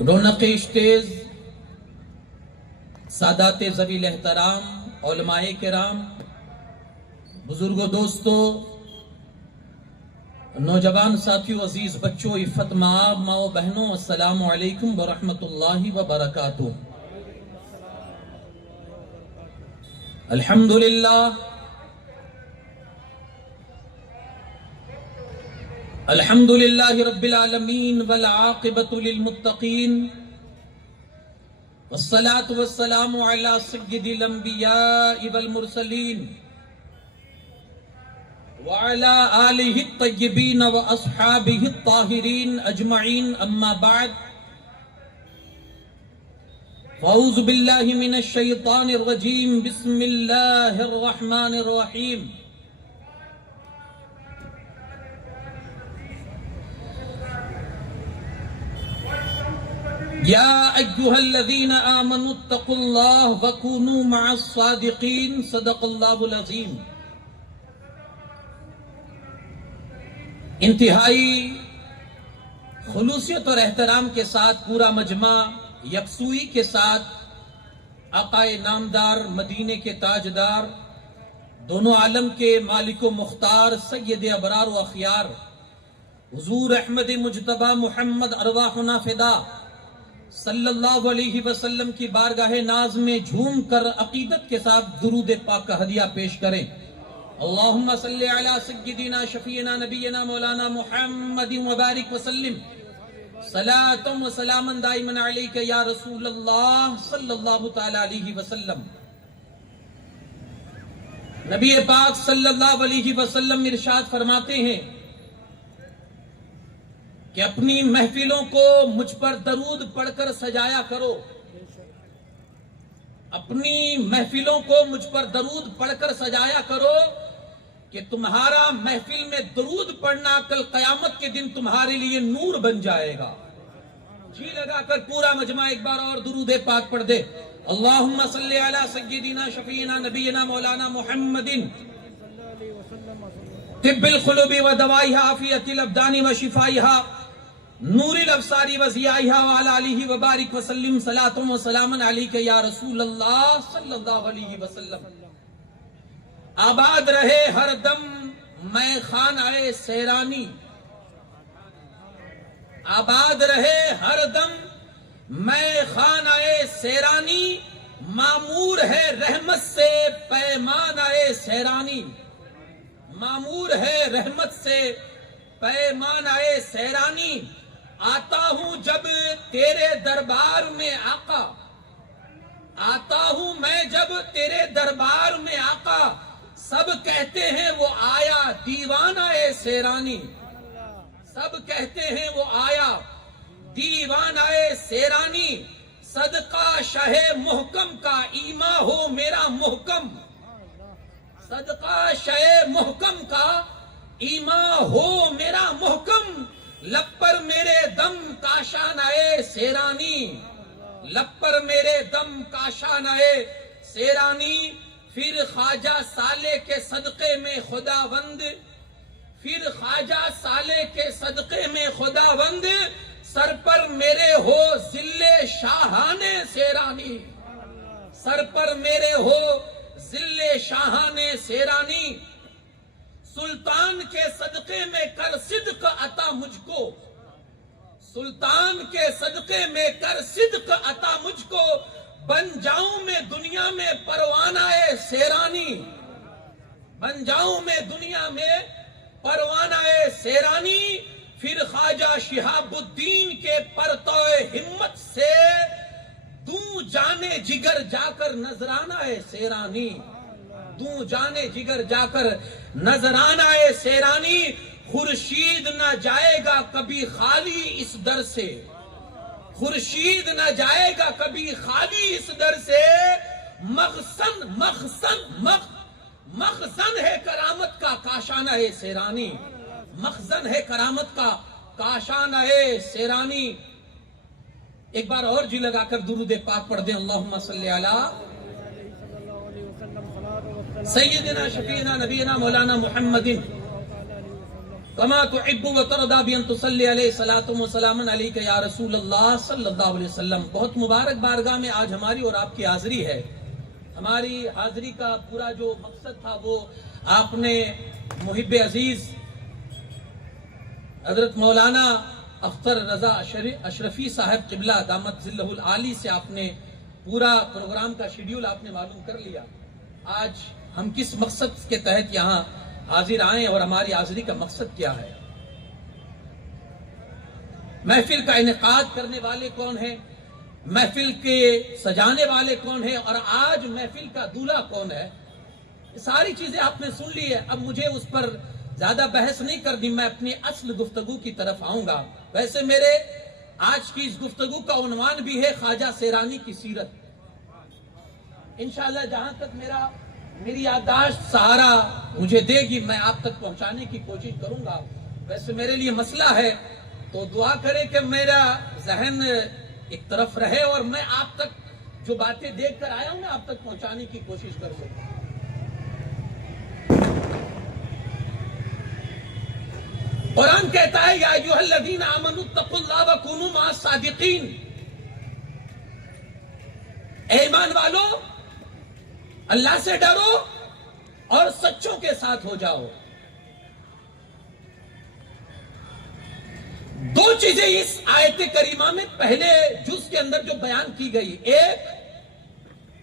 رونق اسٹیج، سادات ذویل احترام، علماء کرام، بزرگوں، دوستوں، نوجوان ساتھیوں، عزیز بچوں، عفت مآب، ماؤں بہنوں، السلام علیکم ورحمۃ اللہ وبرکاتہ۔ الحمدللہ الحمدللہ رب العالمین والعاقبۃ للمتقین، والصلاة والسلام علی سید الانبیاء والمرسلین وعلی آلہ الطیبین واصحابہ الطاہرین اجمعین، اما بعد، فاعوذ باللہ من الشیطان الرجیم، بسم اللہ الرحمن الرحیم۔ یا ایھا الذین آمنوا اتقوا اللہ وکونوا مع الصادقین، صدق اللہ العظیم۔ انتہائی خلوصیت اور احترام کے ساتھ پورا مجمع یکسوئی کے ساتھ آقا نامدار، مدینے کے تاجدار، دونوں عالم کے مالک و مختار، سید ابرار و اخیار، حضور احمد مجتبی محمد ارواحنا فدا صلی اللہ علیہ وسلم کی بارگاہ ناز میں جھوم کر عقیدت کے ساتھ درود پاک کا ہدیہ پیش کریں۔ اللہم صلی علی سیدنا شفیعنا نبینا مولانا محمد وبارک وسلم، صلاۃ و سلاما دائما علیک یا رسول اللہ صلی اللہ تعالی علیہ وسلم۔ نبی پاک صلی اللہ علیہ وسلم ارشاد فرماتے ہیں کہ اپنی محفلوں کو مجھ پر درود پڑھ کر سجایا کرو، اپنی محفلوں کو مجھ پر درود پڑھ کر سجایا کرو کہ تمہارا محفل میں درود پڑھنا کل قیامت کے دن تمہارے لیے نور بن جائے گا۔ جی لگا کر پورا مجمع ایک بار اور درود پاک پڑھ دے۔ اللہم صلی علی سیدنا شفیعنا نبینا مولانا محمد طب القلوب و دوائها، عافیت الابدان و شفائها، نور الابصار و ضیائها، وعلی آلہ وبارک وسلم، صلاۃ و سلاما علیک یا رسول اللہ صلی اللہ علیہ وسلم۔ آباد رہے ہر دم میں خانہ سیرانی، آباد رہے ہر دم میں خانہ سیرانی، معمور ہے رحمت سے پیمانہ سیرانی، معمور ہے رحمت سے پیمانہ سیرانی۔ آتا ہوں جب تیرے دربار میں آقا، آتا ہوں میں جب تیرے دربار میں آقا، سب کہتے ہیں وہ آیا دیوانہ سیرانی، سب کہتے ہیں وہ آیا دیوانہ سیرانی۔ صدقہ شہ محکم کا ایما ہو میرا محکم، صدقہ شہ محکم کا ایما ہو میرا محکم، لب پر میرے دم کاشانہ سیرانی، لب پر میرے دم کاشانہ سیرانی۔ پھر خواجہ سالے کے صدقے میں خداوند، پھر خواجہ سالے کے صدقے میں خداوند، سر پر میرے ہو ذل شاہان سیرانی، سر پر میرے ہو ذل شاہان سیرانی۔ سلطان کے صدقے میں کر صدق عطا مجھ کو، سلطان کے صدقے میں کر صدق عطا مجھ کو، بن جاؤں میں دنیا میں پروانہ سیرانی، بن جاؤں میں دنیا میں پروانہ سیرانی۔ پھر خواجہ شہاب الدین کے پرتو ہمت سے دوں جانے جگر جا کر نذرانہ سیرانی، دوں جانے جگر جا کر نذرانہ سیرانی۔ خورشید نہ جائے گا کبھی خالی اس در سے، خورشید نہ جائے گا کبھی خالی اس در سے، مخزن ہے کرامت کا کاشانہ سیرانی، مخزن ہے کرامت کا کاشانہ سیرانی۔ ایک بار اور جی لگا کر درود پاک پڑھ دیں۔ اللہم صلی علی سیدنا شفیعنا نبینا مولانا محمد کما تحب وترضى بان تصلی علیہ صلاۃ و سلام علیک یا رسول اللہ صلی اللہ علیہ وسلم۔ بہت مبارک بارگاہ میں آج ہماری اور آپ کی حاضری ہے۔ ہماری حاضری کا پورا جو مقصد تھا وہ آپ نے محب عزیز حضرت مولانا اختر رضا اشرفی صاحب قبلہ دامت ظلہ العالی سے آپ نے پورا پروگرام کا شیڈیول آپ نے معلوم کر لیا۔ آج ہم کس مقصد کے تحت یہاں حاضر آئیں اور ہماری حاضری کا مقصد کیا ہے؟ محفل کا انعقاد کرنے والے کون ہیں، محفل کے سجانے والے کون ہیں، اور آج محفل کا دولہا کون ہے، یہ ساری چیزیں آپ نے سن لی ہے۔ اب مجھے اس پر زیادہ بحث نہیں کرنی، میں اپنی اصل گفتگو کی طرف آؤں گا۔ ویسے میرے آج کی اس گفتگو کا عنوان بھی ہے خواجہ سیرانی کی سیرت۔ انشاءاللہ جہاں تک میری یادداشت سہارا مجھے دے گی میں آپ تک پہنچانے کی کوشش کروں گا۔ ویسے میرے لیے مسئلہ ہے تو دعا کرے کہ میرا ذہن ایک طرف رہے اور میں آپ تک جو باتیں دیکھ کر آیا ہوں میں آپ تک پہنچانے کی کوشش کروں۔ قرآن کہتا ہے یا ایھا الذین آمنوا اتقوا اللہ وکونوا مع الصادقین، اے ایمان والو اللہ سے ڈرو اور سچوں کے ساتھ ہو جاؤ۔ دو چیزیں اس آیت کریمہ میں پہلے جز کے اندر جو بیان کی گئی، ایک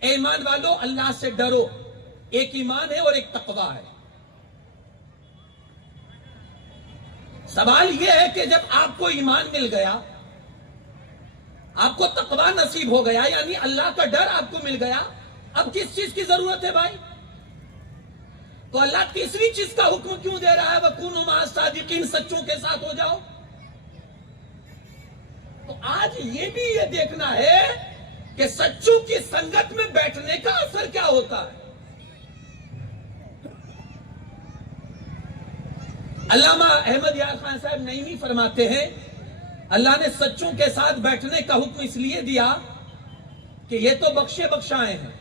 اے ایمان والو اللہ سے ڈرو، ایک ایمان ہے اور ایک تقویٰ ہے۔ سوال یہ ہے کہ جب آپ کو ایمان مل گیا، آپ کو تقویٰ نصیب ہو گیا، یعنی اللہ کا ڈر آپ کو مل گیا، اب کس چیز کی ضرورت ہے بھائی؟ تو اللہ تیسری چیز کا حکم کیوں دے رہا ہے وَكُونُوا مَعَ الصَّادِقِينَ، سچوں کے ساتھ ہو جاؤ؟ تو آج یہ بھی یہ دیکھنا ہے کہ سچوں کی سنگت میں بیٹھنے کا اثر کیا ہوتا ہے۔ علامہ احمد یار خان صاحب نعیمی فرماتے ہیں اللہ نے سچوں کے ساتھ بیٹھنے کا حکم اس لیے دیا کہ یہ تو بخشے بخشائے ہیں،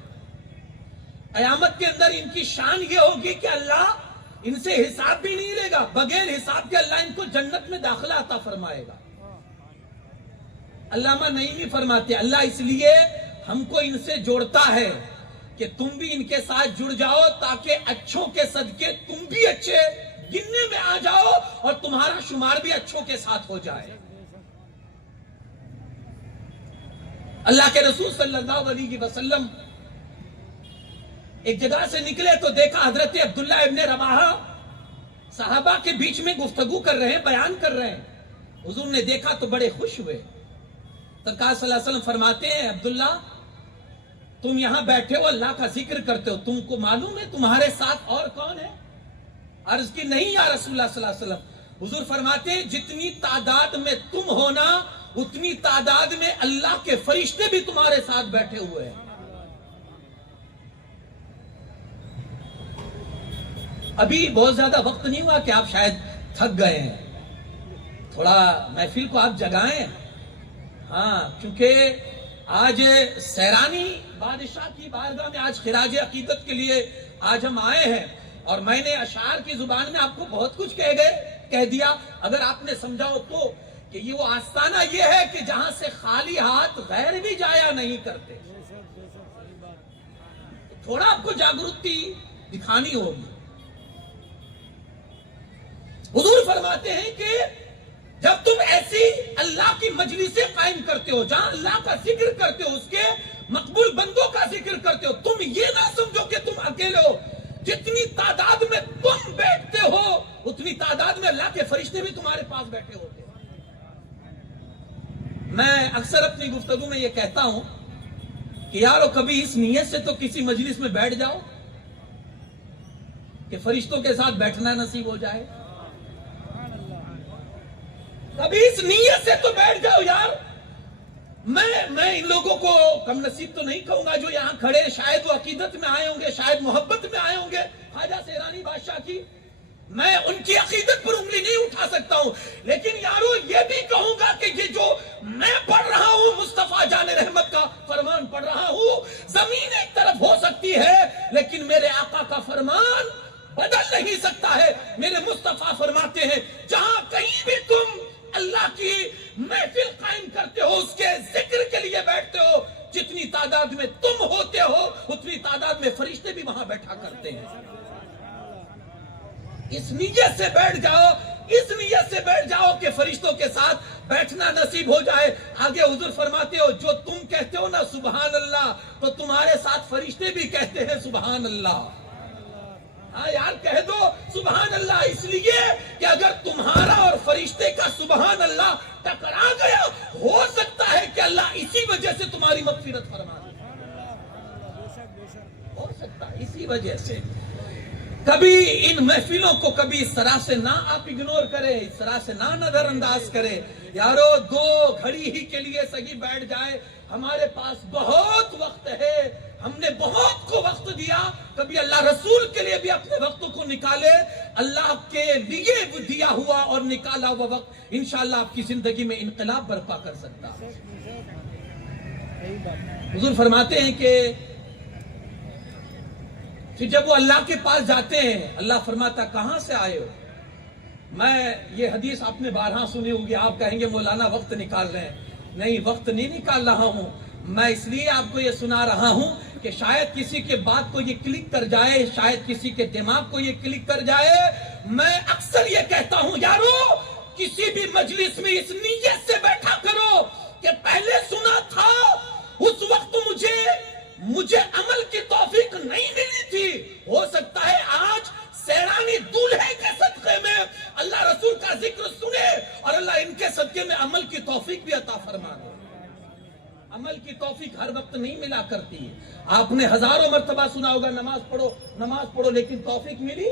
قیامت کے اندر ان کی شان یہ ہوگی کہ اللہ ان سے حساب بھی نہیں لے گا، بغیر حساب کے اللہ ان کو جنت میں داخلہ عطا فرمائے گا۔ علامہ نعیمی فرماتے ہیں اللہ اس لیے ہم کو ان سے جوڑتا ہے کہ تم بھی ان کے ساتھ جڑ جاؤ تاکہ اچھوں کے صدقے تم بھی اچھے گننے میں آ جاؤ اور تمہارا شمار بھی اچھوں کے ساتھ ہو جائے۔ اللہ کے رسول صلی اللہ علیہ وسلم ایک جگہ سے نکلے تو دیکھا حضرت عبداللہ ابن رواحہ صحابہ کے بیچ میں گفتگو کر رہے ہیں، بیان کر رہے ہیں۔ حضور نے دیکھا تو بڑے خوش ہوئے۔ سرکار صلی اللہ علیہ وسلم فرماتے ہیں عبداللہ تم یہاں بیٹھے ہو اللہ کا ذکر کرتے ہو، تم کو معلوم ہے تمہارے ساتھ اور کون ہے؟ عرض کی نہیں یا رسول اللہ صلی اللہ علیہ وسلم۔ حضور فرماتے ہیں جتنی تعداد میں تم ہونا اتنی تعداد میں اللہ کے فرشتے بھی تمہارے ساتھ بیٹھے ہوئے ہیں۔ ابھی بہت زیادہ وقت نہیں ہوا کہ آپ شاید تھک گئے ہیں، تھوڑا محفل کو آپ جگائیں۔ ہاں کیونکہ آج سیرانی بادشاہ کی بارگاہ میں آج خراج عقیدت کے لیے آج ہم آئے ہیں، اور میں نے اشعار کی زبان میں آپ کو بہت کچھ کہہ دیا۔ اگر آپ نے سمجھاؤ تو کہ یہ وہ آستانہ یہ ہے کہ جہاں سے خالی ہاتھ غیر بھی جایا نہیں کرتے، تھوڑا آپ کو جاگرتی دکھانی ہوگی۔ حضور فرماتے ہیں کہ جب تم ایسی اللہ کی مجلسیں قائم کرتے ہو جہاں اللہ کا ذکر کرتے ہو، اس کے مقبول بندوں کا ذکر کرتے ہو، تم یہ نہ سمجھو کہ تم اکیلے ہو، جتنی تعداد میں تم بیٹھتے ہو اتنی تعداد میں اللہ کے فرشتے بھی تمہارے پاس بیٹھے ہوتے ہیں۔ میں اکثر اپنی گفتگو میں یہ کہتا ہوں کہ یارو کبھی اس نیت سے تو کسی مجلس میں بیٹھ جاؤ کہ فرشتوں کے ساتھ بیٹھنا نصیب ہو جائے، کبھی اس نیت سے تو بیٹھ جاؤ یار۔ میں ان لوگوں کو کم نصیب تو نہیں کہوں گا جو یہاں کھڑے، شاید وہ عقیدت میں آئے ہوں گے، شاید محبت میں آئے ہوں گے خواجہ سیرانی بادشاہ کی، میں ان کی عقیدت پر انگلی نہیں اٹھا سکتا ہوں، لیکن یارو یہ بھی کہوں گا کہ یہ جو میں پڑھ رہا ہوں مصطفیٰ جان رحمت کا فرمان پڑھ رہا ہوں، زمین ایک طرف ہو سکتی ہے لیکن میرے آقا کا فرمان بدل نہیں سکتا ہے۔ میرے مصطفیٰ فرماتے ہیں میں تم ہوتے ہو اتنی تعداد میں فرشتے بھی وہاں بیٹھا کرتے ہیں. اس نیت سے بیٹھ جاؤ, اس نیت سے بیٹھ جاؤ کہ فرشتوں کے ساتھ بیٹھنا نصیب ہو جائے. آگے حضور فرماتے ہو جو تم کہتے ہو نا سبحان اللہ, تو تمہارے ساتھ فرشتے بھی کہتے ہیں سبحان اللہ. ہاں یار کہہ دو سبحان اللہ, اس لیے کہ اگر تمہارا اور فرشتے کا سبحان اللہ ٹکرا گیا, ہو سکتا ہے کہ اللہ اسی وجہ سے تمہاری مغفرت فرما دے. ہو سکتا ہے اسی وجہ سے. کبھی ان محفلوں کو کبھی اس طرح سے نہ آپ اگنور کریں, اس طرح سے نہ نظر انداز کریں. یارو 2 گھڑی ہی کے لیے صحیح بیٹھ جائے, ہمارے پاس بہت وقت ہے, ہم نے بہت کو وقت دیا. کبھی اللہ رسول کے لیے بھی اپنے وقت کو نکالے. اللہ کے لیے دیا ہوا اور نکالا ہوا وقت انشاءاللہ آپ کی زندگی میں انقلاب برپا کر سکتا. حضور فرماتے ہیں کہ پھر جب وہ اللہ کے پاس جاتے ہیں, اللہ فرماتا کہاں سے آئے ہو. میں یہ حدیث آپ نے 12 سنی ہوگی. آپ کہیں گے مولانا وقت نکال رہے ہیں. نہیں, وقت نہیں نکال رہا ہوں. میں اس لیے آپ کو یہ سنا رہا ہوں کہ شاید کسی کے بات کو یہ کلک کر جائے, شاید کسی کے دماغ کو یہ کلک کر جائے. میں اکثر یہ کہتا ہوں یارو کسی بھی مجلس میں اس نیت سے بیٹھا کرو کہ پہلے سنا تھا اس وقت مجھے عمل کی توفیق نہیں ملی تھی. ہو سکتا ہے آج سیرانی دولہے کے صدقے میں اللہ رسول کا ذکر سنے اور اللہ ان کے صدقے میں عمل کی توفیق بھی عطا فرما دے. عمل کی توفیق ہر وقت نہیں ملا کرتی ہے. آپ نے ہزاروں مرتبہ سنا ہوگا نماز پڑھو, لیکن توفیق ملی؟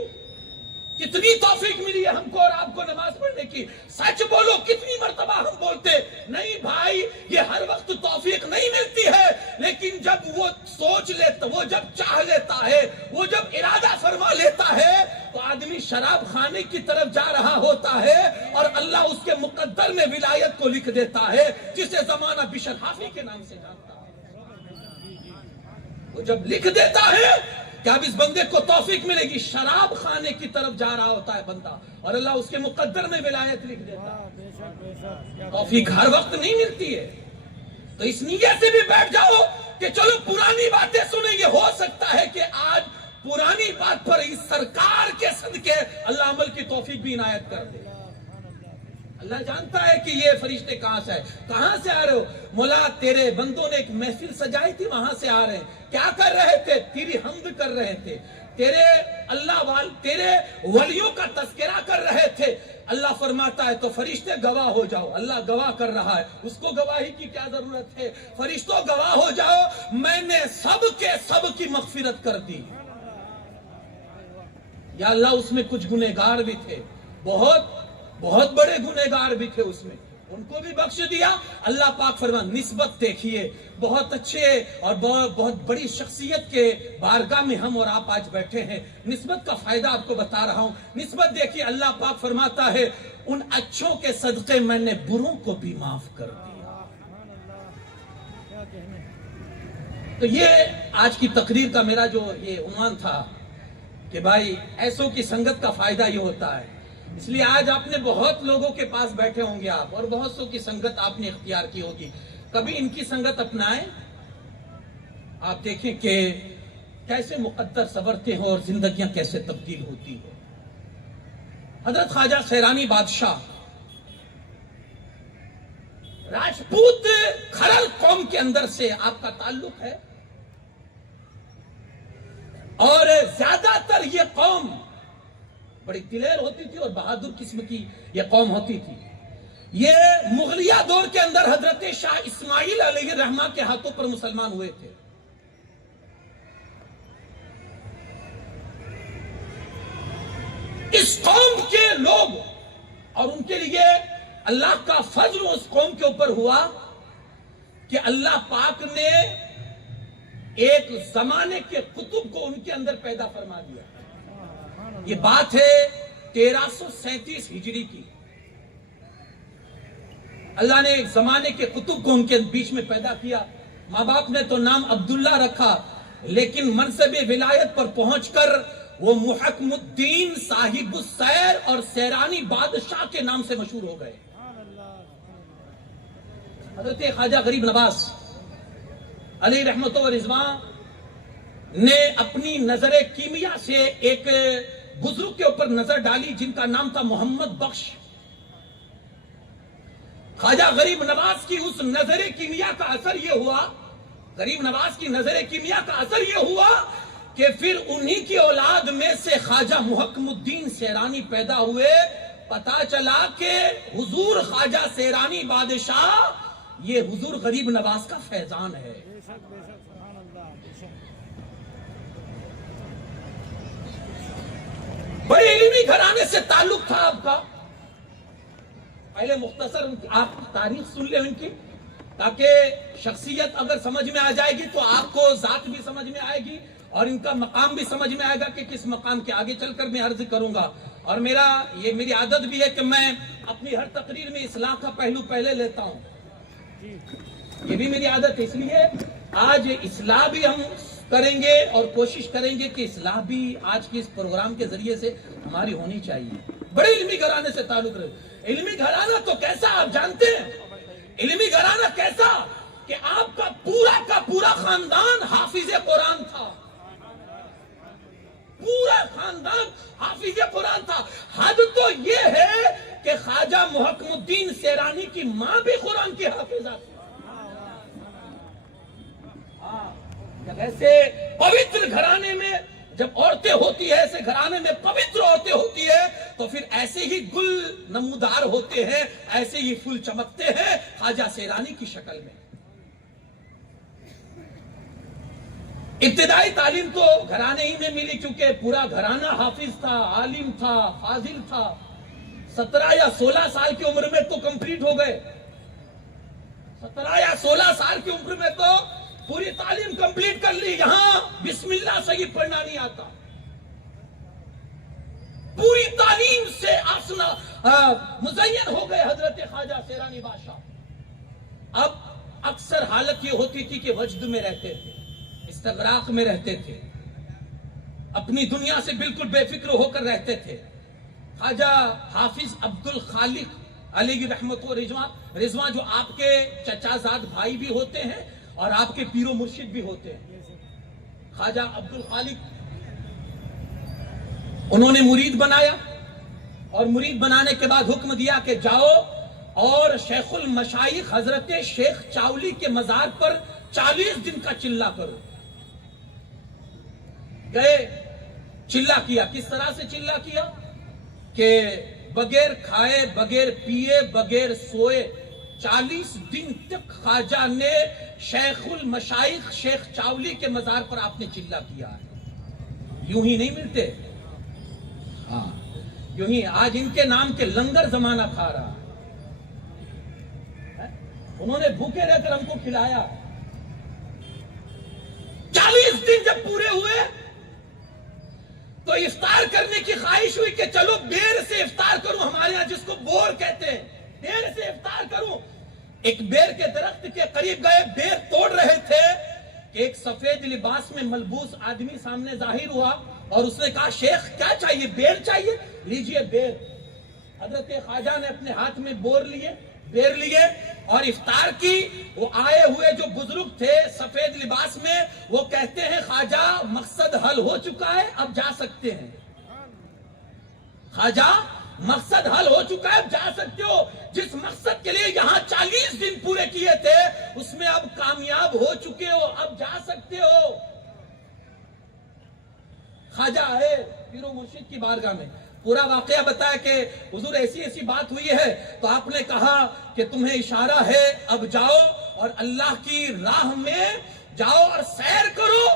کتنی توفیق ملی ہے ہم کو اور آپ کو نماز پڑھنے کی؟ سچ بولو, کتنی مرتبہ ہم بولتے نہیں بھائی یہ ہر وقت توفیق نہیں ملتی ہے. لیکن جب وہ سوچ لیتا, وہ جب چاہ لیتا ہے, وہ جب ارادہ فرما لیتا ہے, تو آدمی شراب خانے کی طرف جا رہا ہوتا ہے اور اللہ اس کے مقدر میں ولایت کو لکھ دیتا ہے, جسے زمانہ بشر حافی کے نام سے جانتا ہے. وہ جب لکھ دیتا ہے کہ اب اس بندے کو توفیق ملے گی, شراب خانے کی طرف جا رہا ہوتا ہے بندہ اور اللہ اس کے مقدر میں ولایت لکھ دیتا ہے. توفیق ہر وقت نہیں ملتی ہے. تو اس نیت سے بھی بیٹھ جاؤ کہ چلو پرانی باتیں سنیں گے. ہو سکتا ہے کہ آج پرانی بات پر اس سرکار کے صدقے اللہ عمل کی توفیق بھی عنایت کر دے. اللہ جانتا ہے کہ یہ فرشتے کہاں سے آئے, کہاں سے آ رہے ہو. مولا تیرے بندوں نے ایک محفل سجائی تھی, وہاں سے آ رہے ہیں. کیا کر رہے تھے؟ تیری حمد کر رہے تھے, تیرے ولیوں کا تذکرہ کر رہے تھے. اللہ فرماتا ہے تو فرشتے گواہ ہو جاؤ. اللہ گواہ کر رہا ہے, اس کو گواہی کی کیا ضرورت ہے. فرشتوں گواہ ہو جاؤ, میں نے سب کی مغفرت کر دی. یا اللہ اس میں کچھ گنہگار بھی تھے, بہت بڑے گنہگار بھی تھے اس میں, ان کو بھی بخش دیا. اللہ پاک فرما نسبت دیکھیے, بہت اچھے اور بہت بڑی شخصیت کے بارگاہ میں ہم اور آپ آج بیٹھے ہیں. نسبت کا فائدہ آپ کو بتا رہا ہوں. نسبت دیکھیے, اللہ پاک فرماتا ہے ان اچھوں کے صدقے میں نے بروں کو بھی معاف کر دیا. تو یہ آج کی تقریر کا میرا جو یہ عنوان تھا کہ بھائی ایسوں کی سنگت کا فائدہ یہ ہوتا ہے. اس لیے آج آپ نے بہت لوگوں کے پاس بیٹھے ہوں گے آپ, اور بہت سو کی سنگت آپ نے اختیار کی ہوگی. کبھی ان کی سنگت اپنائیں, آپ دیکھیں کہ کیسے مقدر سنورتے ہیں اور زندگیاں کیسے تبدیل ہوتی ہیں. حضرت خواجہ سیرانی بادشاہ راجپوت کھرل قوم کے اندر سے آپ کا تعلق ہے, اور زیادہ تر یہ قوم بڑی دلیر ہوتی تھی اور بہادر قسم کی یہ قوم ہوتی تھی. یہ مغلیہ دور کے اندر حضرت شاہ اسماعیل علیہ الرحمہ کے ہاتھوں پر مسلمان ہوئے تھے. اس قوم کے لوگ اور ان کے لیے اللہ کا فضل اس قوم کے اوپر ہوا کہ اللہ پاک نے ایک زمانے کے قطب کو ان کے اندر پیدا فرما دیا. یہ بات ہے 1337 ہجری کی. اللہ نے ایک زمانے کے قطب کو ان کے بیچ میں پیدا کیا. ماں باپ نے تو نام عبداللہ رکھا, لیکن منصب ولایت پر پہنچ کر وہ محکم الدین صاحب السیر اور سیرانی بادشاہ کے نام سے مشہور ہو گئے. حضرت خواجہ غریب نواز علی رحمت و رضوان نے اپنی نظر کیمیا سے ایک بزرگ کے اوپر نظر ڈالی جن کا نام تھا محمد بخش. خواجہ غریب نواز کی اس نظر کیمیا کا اثر یہ ہوا، غریب نواز کی نظر کیمیا کا اثر یہ ہوا کہ پھر انہی کی اولاد میں سے خواجہ محکم الدین سیرانی پیدا ہوئے. پتا چلا کہ حضور خواجہ سیرانی بادشاہ یہ حضور غریب نواز کا فیضان ہے. بڑے علمی گھرانے سے تعلق تھا آپ کا. پہلے مختصر آپ تاریخ سن لیں ان کی، تاکہ شخصیت اگر سمجھ میں آ جائے گی تو آپ کو ذات بھی سمجھ میں آئے گی اور ان کا مقام بھی سمجھ میں آئے گا کہ کس مقام کے آگے چل کر میں عرض کروں گا. اور میری عادت بھی ہے کہ میں اپنی ہر تقریر میں اصلاح کا پہلو پہلے لیتا ہوں. یہ بھی میری عادت ہے، اس لیے آج اصلاح بھی ہم کریں گے اور کوشش کریں گے کہ اصلاح بھی آج کے اس پروگرام کے ذریعے سے ہماری ہونی چاہیے. بڑے علمی گھرانے سے تعلق رہے. علمی گھرانہ تو کیسا آپ جانتے ہیں؟ علمی گھرانہ کیسا کہ آپ کا پورا خاندان حافظ قرآن تھا. پورا خاندان حافظ قرآن تھا. حد تو یہ ہے کہ خواجہ محکم الدین سیرانی کی ماں بھی قرآن کی حافظہ تھی. جب ایسے پوتر گھرانے میں جب عورتیں ہوتی ہے، ایسے گھرانے میں پوتر عورتیں ہوتی ہے، تو پھر ایسے ہی گل نمودار ہوتے ہیں، ایسے ہی پھول چمکتے ہیں خواجہ سیرانی کی شکل میں. ابتدائی تعلیم تو گھرانے ہی میں ملی، کیونکہ پورا گھرانہ حافظ تھا، عالم تھا، فاضل تھا. 17 یا 16 سال کی عمر میں تو کمپلیٹ ہو گئے. 17 یا 16 سال کی عمر میں تو پوری تعلیم کمپلیٹ کر لی. یہاں بسم اللہ صحیح پڑھنا نہیں آتا. پوری تعلیم سے آسنا مزین ہو گئے حضرت خواجہ سیرانی بادشاہ. اب اکثر حالت یہ ہوتی تھی کہ وجد میں رہتے تھے، استغراق میں رہتے تھے، اپنی دنیا سے بالکل بے فکر ہو کر رہتے تھے. خواجہ حافظ عبد الخالق علی رحمت و رضوان جو آپ کے چچا زاد بھائی بھی ہوتے ہیں اور آپ کے پیر و مرشد بھی ہوتے ہیں. خواجہ عبد الخالق انہوں نے مرید بنایا اور مرید بنانے کے بعد حکم دیا کہ جاؤ اور شیخ المشائخ حضرت شیخ چاولی کے مزار پر 40 دن کا چلہ کرو. گئے، چلہ کیا. کس طرح سے چلہ کیا کہ بغیر کھائے، بغیر پیے، بغیر سوئے 40 دن تک خواجہ نے شیخ المشائخ شیخ چاولی کے مزار پر آپ نے چلہ کیا ہے. یوں ہی نہیں ملتے. ہاں، یوں ہی آج ان کے نام کے لنگر زمانہ کھا رہا. انہوں نے بھوکے رہ کر ہم کو کھلایا. 40 دن جب پورے ہوئے تو افطار کرنے کی خواہش ہوئی کہ چلو بیر سے افطار کروں. ہمارے ہاں جس کو بور کہتے ہیں، بیر سے افطار کروں. ایک بیر کے درخت کے قریب گئے، بیر توڑ رہے تھے کہ ایک سفید لباس میں ملبوس آدمی سامنے ظاہر ہوا اور اس نے کہا شیخ کیا چاہیے؟ بیر چاہیے؟ لیجئے بیر. حضرت خواجہ نے اپنے ہاتھ میں بیر لیے اور افطار کی. وہ آئے ہوئے جو بزرگ تھے سفید لباس میں، وہ کہتے ہیں خواجہ مقصد حل ہو چکا ہے، اب جا سکتے ہیں. خواجہ مقصد حل ہو چکا ہے، اب جا سکتے ہو. جس مقصد کے لیے یہاں 40 دن پورے کیے تھے اس میں اب کامیاب ہو چکے ہو، اب جا سکتے ہو. خواجہ آئے پیر و مرشد کی بارگاہ میں، پورا واقعہ بتایا کہ حضور ایسی بات ہوئی ہے. تو آپ نے کہا کہ تمہیں اشارہ ہے، اب جاؤ اور اللہ کی راہ میں جاؤ اور سیر کرو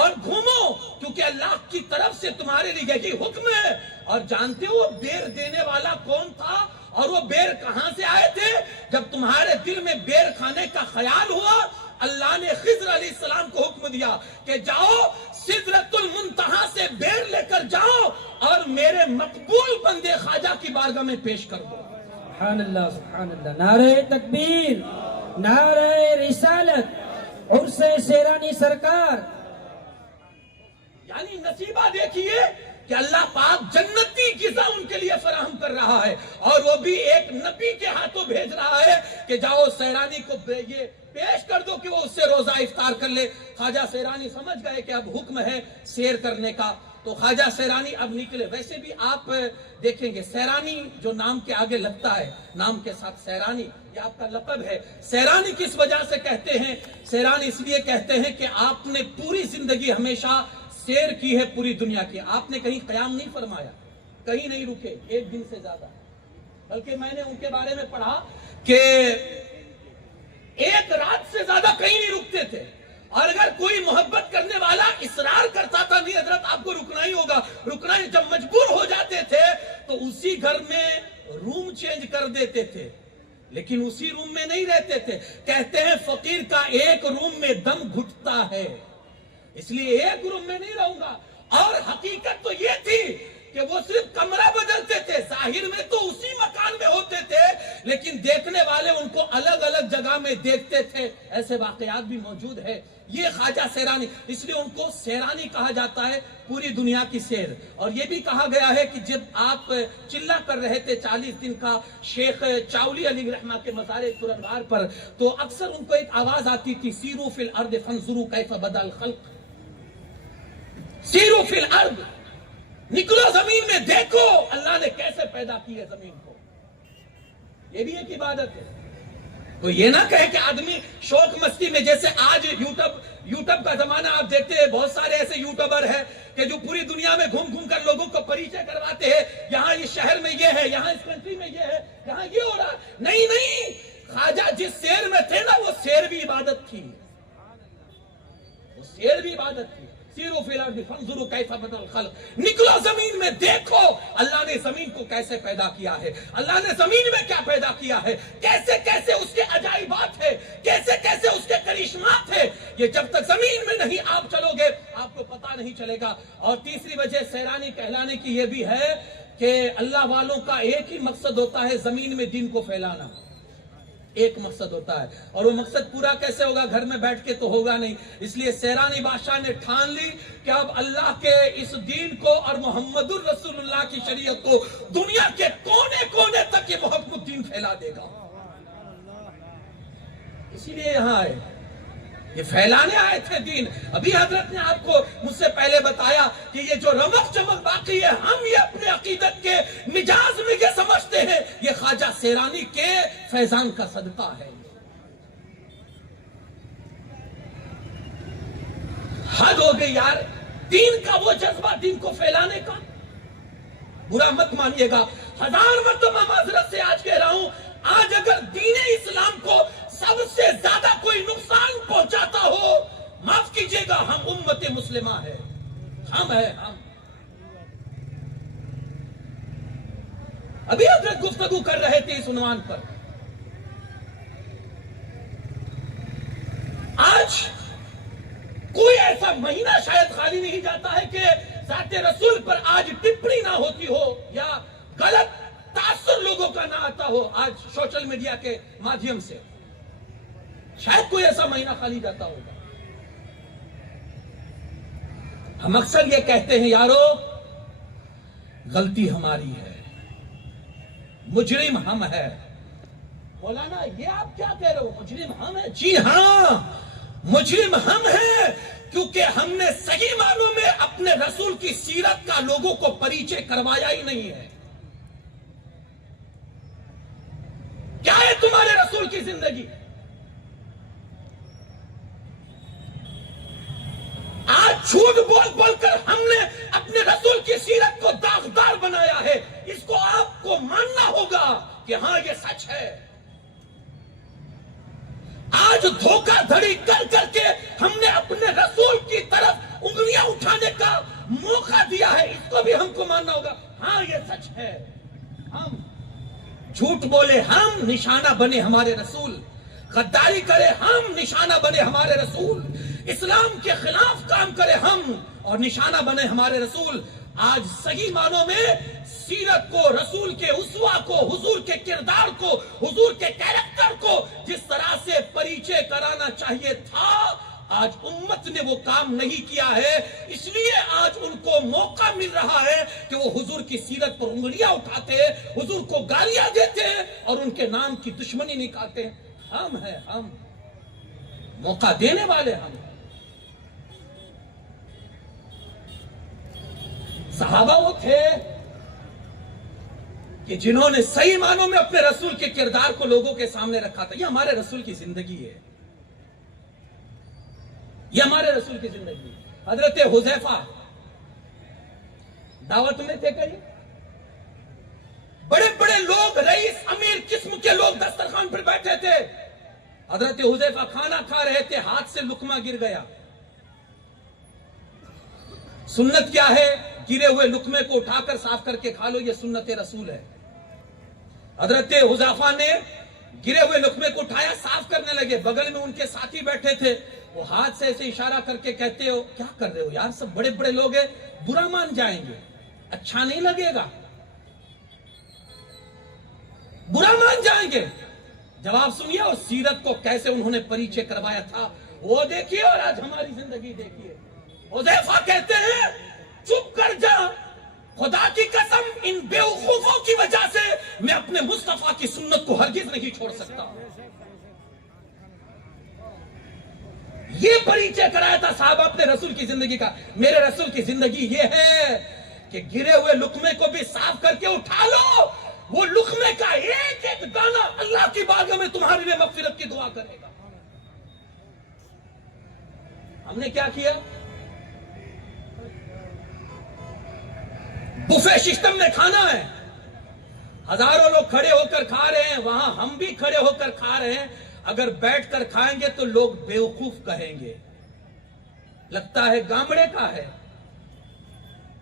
اور گھومو، کیونکہ اللہ کی طرف سے تمہارے لیے یہی حکم ہے. اور جانتے ہو وہ بیر دینے والا کون تھا اور وہ بیر کہاں سے آئے تھے؟ جب تمہارے دل میں بیر کھانے کا خیال ہوا، اللہ نے خضر علیہ السلام کو حکم دیا کہ جاؤ سدرۃ المنتہا سے بیر لے کر جاؤ اور میرے مقبول بندے خواجہ کی بارگاہ میں پیش کر دو. سبحان اللہ، سبحان اللہ. نعرہ تکبیر، نعرہ رسالت، عرس سیرانی سرکار. یعنی نصیبہ دیکھیے کہ اللہ پاک جنتی غذا ان کے لیے فراہم کر رہا ہے اور وہ بھی ایک نبی کے ہاتھوں بھیج رہا ہے کہ جاؤ سیرانی کو یہ پیش کر دو کہ وہ اس سے روزہ افطار کر لے۔ خواجہ سیرانی سمجھ گئے کہ اب حکم ہے سیر کرنے کا، تو خواجہ سیرانی اب نکلے۔ ویسے بھی آپ دیکھیں گے سیرانی جو نام کے آگے لگتا ہے، نام کے ساتھ سیرانی، یہ آپ کا لقب ہے۔ سیرانی کس وجہ سے کہتے ہیں؟ سیرانی اس لیے کہتے ہیں کہ آپ نے پوری زندگی ہمیشہ سیر کی ہے پوری دنیا کی، آپ نے کہیں قیام نہیں فرمایا، کہیں نہیں رکے ایک دن سے زیادہ، بلکہ میں نے ان کے بارے میں پڑھا کہ ایک رات سے زیادہ کہیں نہیں رکتے تھے، اور اگر کوئی محبت کرنے والا اصرار کرتا تھا نہیں حضرت آپ کو رکنا ہی ہوگا، رکنا ہی، جب مجبور ہو جاتے تھے تو اسی گھر میں روم چینج کر دیتے تھے، لیکن اسی روم میں نہیں رہتے تھے۔ کہتے ہیں فقیر کا ایک روم میں دم گھٹتا ہے، اس لیے ایک روم میں نہیں رہوں گا۔ اور حقیقت تو یہ تھی کہ وہ صرف کمرہ بدلتے تھے، ظاہر میں تو اسی مکان میں ہوتے تھے، لیکن دیکھنے والے ان کو الگ الگ جگہ میں دیکھتے تھے۔ ایسے واقعات بھی موجود ہے۔ یہ خواجہ سیرانی، اس لیے ان کو سیرانی کہا جاتا ہے، پوری دنیا کی سیر۔ اور یہ بھی کہا گیا ہے کہ جب آپ چلہ کر رہے تھے 40 دن کا شیخ چاولی علیہ رحمہ کے مزار پرنوار پر، تو اکثر ان کو ایک آواز آتی تھی، سیرو فی الارض فانظروا کیف بدا الخلق، سیرو فی الارض، نکلو زمین میں دیکھو اللہ نے کیسے پیدا کی ہے زمین کو۔ یہ بھی ایک عبادت ہے۔ تو یہ نہ کہے کہ آدمی شوق مستی میں، جیسے آج یوٹیوب کا زمانہ آپ دیکھتے ہیں، بہت سارے ایسے یوٹیوبر ہیں کہ جو پوری دنیا میں گھوم گھوم کر لوگوں کو پریچے کرواتے ہیں، یہاں اس شہر میں یہ ہے، یہاں اس کنٹری میں یہ ہے، یہاں یہ ہو رہا۔ نہیں، خواجہ جس سیر میں تھے نا، وہ سیر بھی عبادت تھی، وہ سیر بھی عبادت تھی۔ سیرو فی الارض فانظروا کیف بدا الخلق، نکلو زمین میں دیکھو اللہ نے زمین کو کیسے پیدا کیا ہے، اللہ نے زمین میں کیا پیدا کیا ہے، کیسے کیسے اس کے عجائبات ہے، کیسے کیسے اس کے کرشمات ہے۔ یہ جب تک زمین میں نہیں آپ چلو گے آپ کو پتہ نہیں چلے گا۔ اور تیسری وجہ سیرانی کہلانے کی یہ بھی ہے کہ اللہ والوں کا ایک ہی مقصد ہوتا ہے زمین میں دین کو پھیلانا، ایک مقصد ہوتا ہے، اور وہ مقصد پورا کیسے ہوگا؟ گھر میں بیٹھ کے تو ہوگا نہیں۔ اس لیے سیرانی بادشاہ نے ٹھان لی کہ اب اللہ کے اس دین کو اور محمد الرسول اللہ کی شریعت کو دنیا کے کونے کونے تک یہ محمد الدین پھیلا دے گا۔ اسی لیے یہاں آئے، یہ پھیلانے آئے تھے دین۔ ابھی حضرت نے آپ کو مجھ سے پہلے بتایا کہ یہ جو رمق چمک باقی ہے، ہم یہ اپنے عقیدت کے مجاز میں یہ سمجھتے ہیں یہ خواجہ سیرانی کے فیضان کا صدقہ ہے۔ حد ہو گئی یار، دین کا وہ جذبہ، دین کو پھیلانے کا۔ برا مت مانیے گا، 1000 مرتبہ معذرت سے آج کہہ رہا ہوں، آج اگر دین اسلام کو سب سے زیادہ کوئی نقصان پہنچاتا ہو، معاف کیجئے گا، ہم امت مسلمہ ہے، ہم ہے، ہم۔ ابھی حضرت گفتگو کر رہے تھے اس عنوان پر۔ آج کوئی ایسا مہینہ شاید خالی نہیں جاتا ہے کہ ذات رسول پر آج ٹپڑی نہ ہوتی ہو یا غلط تاثر لوگوں کا نہ آتا ہو، آج سوشل میڈیا کے مادھیم سے شاید کوئی ایسا مہینہ خالی جاتا ہوگا۔ ہم اکثر یہ کہتے ہیں یارو غلطی ہماری ہے، مجرم ہم ہے۔ مولانا یہ آپ کیا کہہ رہے ہو، مجرم ہم ہیں؟ جی ہاں، مجرم ہم ہیں، کیونکہ ہم نے صحیح معنوں میں اپنے رسول کی سیرت کا لوگوں کو پریچے کروایا ہی نہیں ہے۔ کیا ہے تمہارے رسول کی زندگی؟ آج جھوٹ بول بول کر ہم نے اپنے رسول کی سیرت کو داغدار بنایا ہے۔ اس کو آپ کو ماننا ہوگا کہ ہاں یہ سچ ہے۔ آج دھوکہ دھڑی کر کر کے ہم نے اپنے رسول کی طرف انگلیاں اٹھانے کا موقع دیا ہے، اس کو بھی ہم کو ماننا ہوگا، ہاں یہ سچ ہے۔ ہم جھوٹ بولے ہم، نشانہ بنے ہمارے رسول، غداری کرے ہم، نشانہ بنے ہمارے رسول، اسلام کے خلاف کام کرے ہم اور نشانہ بنے ہمارے رسول۔ آج صحیح معنوں میں سیرت کو، رسول کے اسوہ کو، حضور کے کردار کو، حضور کے کیریکٹر کو جس طرح سے پریچے کرانا چاہیے تھا، آج امت نے وہ کام نہیں کیا ہے۔ اس لیے آج ان کو موقع مل رہا ہے کہ وہ حضور کی سیرت پر انگلیاں اٹھاتے ہیں، حضور کو گالیاں دیتے ہیں اور ان کے نام کی دشمنی نکالتے ہیں۔ ہم ہیں، ہم موقع دینے والے ہم. صحابہ وہ تھے کہ جنہوں نے صحیح معنوں میں اپنے رسول کے کردار کو لوگوں کے سامنے رکھا تھا. یہ ہمارے رسول کی زندگی ہے, یہ ہمارے رسول کی زندگی. حضرت حذیفہ دعوت میں تھے کہیں, بڑے بڑے لوگ, رئیس امیر قسم کے لوگ دسترخوان پر بیٹھے تھے. حضرت حذیفہ کھانا کھا رہے تھے, ہاتھ سے لقمہ گر گیا. سنت کیا ہے؟ گرے ہوئے لقمے کو اٹھا کر صاف کر کے کھا لو, یہ سنت رسول ہے. حضرت حذیفہ نے گرے ہوئے لقمے کو اٹھایا, صاف کرنے لگے. بغل میں ان کے ساتھی بیٹھے تھے, وہ ہاتھ سے ایسے اشارہ کر کے کہتے ہو کیا کر رہے ہو یار, سب بڑے بڑے لوگ ہیں, برا مان جائیں گے, اچھا نہیں لگے گا, برا مان جائیں گے. جواب سنیے, اور سیرت کو کیسے انہوں نے پریچے کروایا تھا وہ دیکھیے, اور آج ہماری زندگی دیکھیے. حذیفہ کہتے ہیں چپ کر جا, خدا کی قسم ان بیوقوفوں کی وجہ سے میں اپنے مصطفیٰ کی سنت کو ہرگز نہیں چھوڑ سکتا. یہ پریچے کرایا تھا صحابہ اپنے رسول کی زندگی کا. میرے رسول کی زندگی یہ ہے کہ گرے ہوئے لقمے کو بھی صاف کر کے اٹھا لو, وہ لقمے کا ایک ایک دانہ اللہ کی بارگاہ میں تمہارے لیے مغفرت کی دعا کرے گا. ہم نے کیا کیا؟ بفے سسٹم میں کھانا ہے, ہزاروں لوگ کھڑے ہو کر کھا رہے ہیں, وہاں ہم بھی کھڑے ہو کر کھا رہے ہیں. اگر بیٹھ کر کھائیں گے تو لوگ بیوقوف کہیں گے, لگتا ہے گامڑے کا ہے,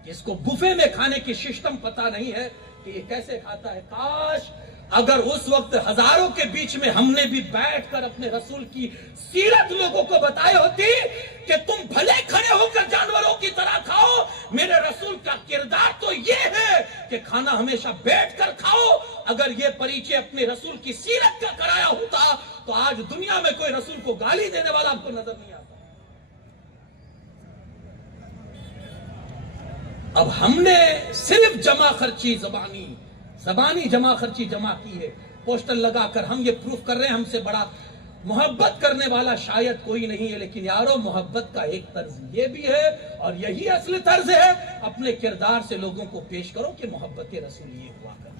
جس کو بفے میں کھانے کی سسٹم پتہ نہیں ہے کہ یہ کیسے کھاتا ہے. کاش اگر اس وقت ہزاروں کے بیچ میں ہم نے بھی بیٹھ کر اپنے رسول کی سیرت لوگوں کو بتائی ہوتی کہ تم بھلے کھڑے ہو کر جانوروں کی طرح کھاؤ, میرے رسول کا کردار تو یہ ہے کہ کھانا ہمیشہ بیٹھ کر کھاؤ. اگر یہ پریچے اپنے رسول کی سیرت کا کرایا ہوتا تو آج دنیا میں کوئی رسول کو گالی دینے والا آپ کو نظر نہیں آتا. اب ہم نے صرف جمع خرچی زبانی جمع خرچی جمع کی ہے, پوسٹر لگا کر ہم یہ پروف کر رہے ہیں ہم سے بڑا محبت کرنے والا شاید کوئی نہیں ہے. لیکن یارو, محبت کا ایک طرز یہ بھی ہے, اور یہی اصل طرز ہے. اپنے کردار سے لوگوں کو پیش کرو کہ محبت رسول یہ ہوا کر.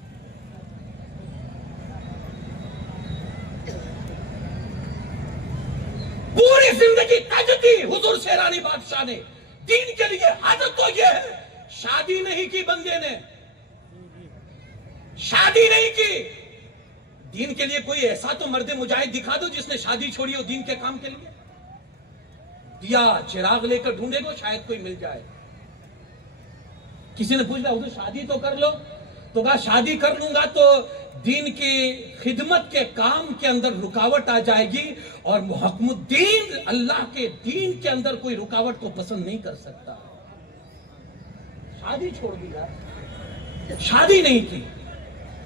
پوری زندگی تج دی حضور شیرانی بادشاہ نے دین کے لیے. عادت تو یہ ہے, شادی نہیں کی بندے نے, شادی نہیں کی. دین کے لیے کوئی ایسا تو مرد مجاہد دکھا دو جس نے شادی چھوڑی ہو دین کے کام کے لیے. دیا چراغ لے کر ڈھونڈے گو, شاید کوئی مل جائے. کسی نے پوچھا حضور شادی تو کر لو, تو کہا شادی کر لوں گا تو دین کی خدمت کے کام کے اندر رکاوٹ آ جائے گی, اور محکم الدین اللہ کے دین کے اندر کوئی رکاوٹ کو پسند نہیں کر سکتا. شادی چھوڑ دیا, شادی نہیں کی.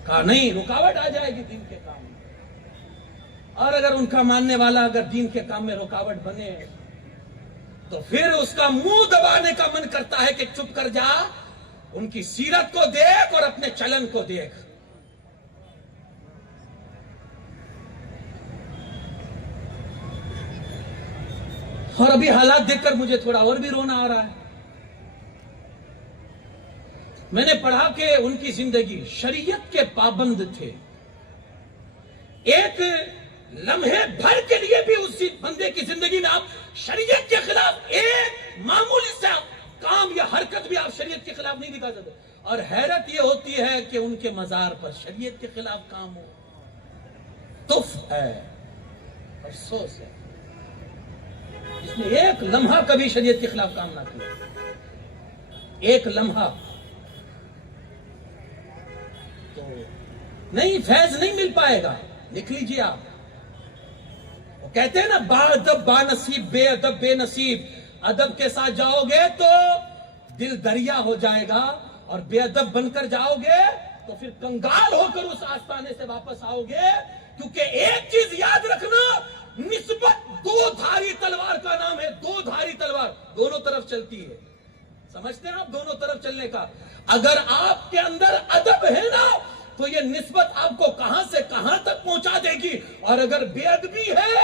کہا نہیں, رکاوٹ آ جائے گی دین کے کام میں. اور اگر ان کا ماننے والا اگر دین کے کام میں رکاوٹ بنے تو پھر اس کا منہ دبانے کا من کرتا ہے کہ چپ کر جا, ان کی سیرت کو دیکھ اور اپنے چلن کو دیکھ. اور ابھی حالات دیکھ کر مجھے تھوڑا اور بھی رونا آ رہا ہے. میں نے پڑھا کہ ان کی زندگی شریعت کے پابند تھے. ایک لمحے بھر کے لیے بھی اس بندے کی زندگی میں آپ شریعت کے خلاف ایک معمولی سا کام یا حرکت بھی آپ شریعت کے خلاف نہیں دکھا سکتے. اور حیرت یہ ہوتی ہے کہ ان کے مزار پر شریعت کے خلاف کام ہو. تف ہے, افسوس ہے, اس نے ایک لمحہ کبھی شریعت کے خلاف کام نہ کیا. ایک لمحہ تو نہیں, فیض نہیں مل پائے گا. لکھ لیجیے آپ. وہ کہتے ہیں نا, با ادب با نصیب, بے ادب بے نصیب. ادب کے ساتھ جاؤ گے تو دل دریا ہو جائے گا, اور بے ادب بن کر جاؤ گے تو پھر کنگال ہو کر اس آستانے سے واپس آؤ گے. کیونکہ ایک چیز یاد رکھنا, نسبت دو دھاری تلوار کا نام ہے. دو دھاری تلوار دونوں طرف چلتی ہے. سمجھتے ہیں آپ دونوں طرف چلنے کا؟ اگر آپ کے اندر ادب ہے نا تو یہ نسبت آپ کو کہاں سے کہاں تک پہنچا دے گی, اور اگر بے ادبی ہے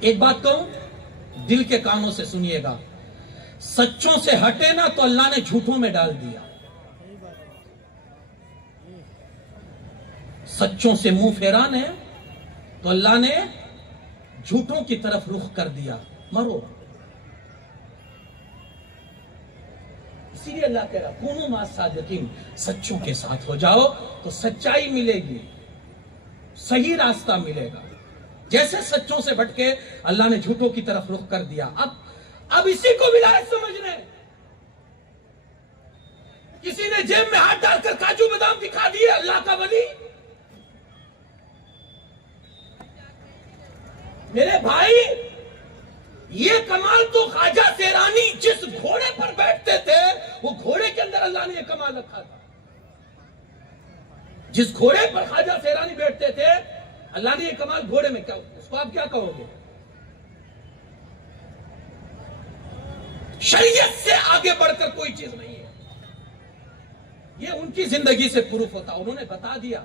ایک بات کہوں, دل کے کانوں سے سنیے گا, سچوں سے ہٹے نا تو اللہ نے جھوٹوں میں ڈال دیا. سچوں سے منہ پھیران ہے تو اللہ نے جھوٹوں کی طرف رخ کر دیا. مرو. اسی لیے اللہ کہہ رہا کونوا مع الصادقین, سچوں کے ساتھ ہو جاؤ تو سچائی ملے گی, صحیح راستہ ملے گا. جیسے سچوں سے بٹ کے اللہ نے جھوٹوں کی طرف رخ کر دیا. اب اسی کو ولایت سمجھنے. کسی نے جیب میں ہاتھ ڈال کر کاجو بادام دکھا دیے, اللہ کا ولی. میرے بھائی, یہ کمال تو خواجہ سیرانی جس گھوڑے پر بیٹھتے تھے, وہ گھوڑے کے اندر اللہ نے یہ کمال رکھا تھا. جس گھوڑے پر خواجہ سیرانی بیٹھتے تھے, اللہ نے یہ کمال گھوڑے میں, کیا اس کو آپ کیا کہو گے؟ شریعت سے آگے بڑھ کر کوئی چیز نہیں ہے. یہ ان کی زندگی سے پروف ہوتا. انہوں نے بتا دیا.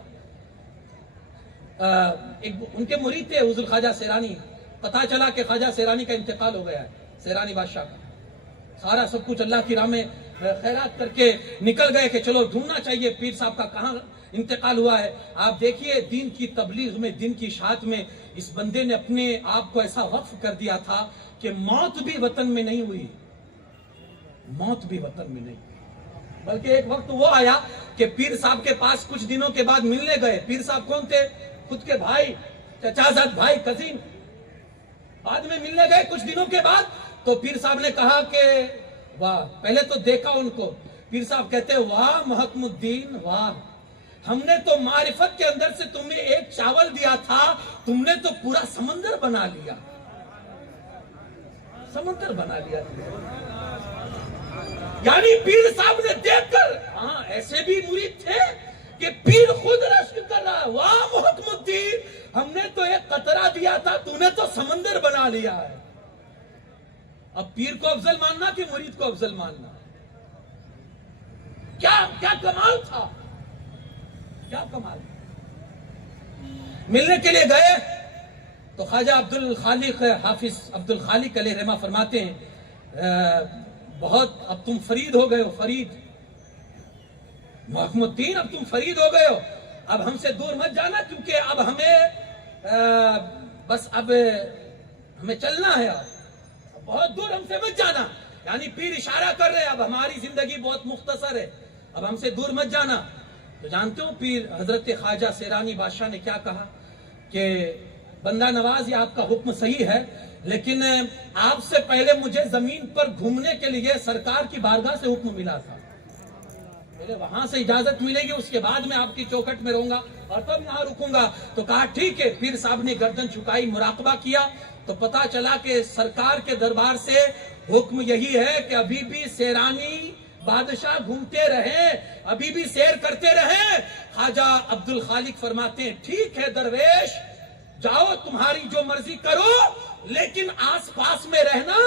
ان کے مرید تھے حضور خواجہ سیرانی. پتا چلا کہ خواجہ سیرانی کا انتقال ہو گیا ہے, سیرانی بادشاہ کا. سارا سب کچھ اللہ کی راہ میں خیرات کر کے نکل گئے کہ چلو ڈھونڈنا چاہیے پیر صاحب کا کہاں انتقال ہوا ہے. آپ دیکھیے, دین کی تبلیغ میں, دین کی اشاعت میں اس بندے نے اپنے آپ کو ایسا وقف کر دیا تھا کہ موت بھی وطن میں نہیں ہوئی. موت بھی وطن میں نہیں, بلکہ ایک وقت وہ آیا کہ پیر صاحب کے پاس کچھ دنوں کے بعد ملنے گئے. پیر صاحب کون تھے؟ خود کے بھائی, چچا زاد بھائی, کزن. بعد میں ملنے گئے کچھ دنوں کے بعد, تو پیر صاحب نے کہا کہ واہ. پہلے تو دیکھا ان کو. پیر صاحب کہتے واہ محکم الدین, واہ, ہم نے تو معرفت کے اندر سے تمہیں ایک چاول دیا تھا, تم نے تو پورا سمندر بنا لیا. سمندر بنا لیا. یعنی پیر صاحب نے دیکھ کر, ہاں ایسے بھی مرید تھے کہ پیر خود رشک کر رہا ہے, واہ محکم الدین, ہم نے تو ایک قطرہ دیا تھا, تو نے تو سمندر بنا لیا ہے. اب پیر کو افضل ماننا کہ مرید کو افضل ماننا؟ کیا کمال تھا, کیا کمال. ملنے کے لیے گئے تو خواجہ عبد الخالق, حافظ عبد الخالق علیہ رحمہ فرماتے ہیں بہت اب تم فرید ہو گئے ہو, فرید محکم الدین, اب تم فرید ہو گئے ہو, اب ہم سے دور مت جانا, کیونکہ اب ہمیں بس اب ہمیں چلنا ہے, اب بہت دور ہم سے مت جانا. یعنی پیر اشارہ کر رہے, اب ہماری زندگی بہت مختصر ہے, اب ہم سے دور مت جانا. تو جانتے ہو پیر حضرت خواجہ سیرانی بادشاہ نے کیا کہا کہ بندہ نواز, یہ آپ کا حکم صحیح ہے, لیکن آپ سے پہلے مجھے زمین پر گھومنے کے لیے سرکار کی بارگاہ سے حکم ملا تھا. پہلے وہاں سے اجازت ملے گی, اس کے بعد میں آپ کی چوکھٹ میں رہوں گا اور تب یہاں رکوں گا. تو کہا ٹھیک ہے. پیر صاحب نے گردن جھکائی, مراقبہ کیا, تو پتا چلا کہ سرکار کے دربار سے حکم یہی ہے کہ ابھی بھی سیرانی بادشاہ گھومتے رہیں, ابھی بھی سیر کرتے رہیں. خواجہ عبد الخالق فرماتے ہیں ٹھیک ہے درویش, جاؤ تمہاری جو مرضی کرو, لیکن آس پاس میں رہنا,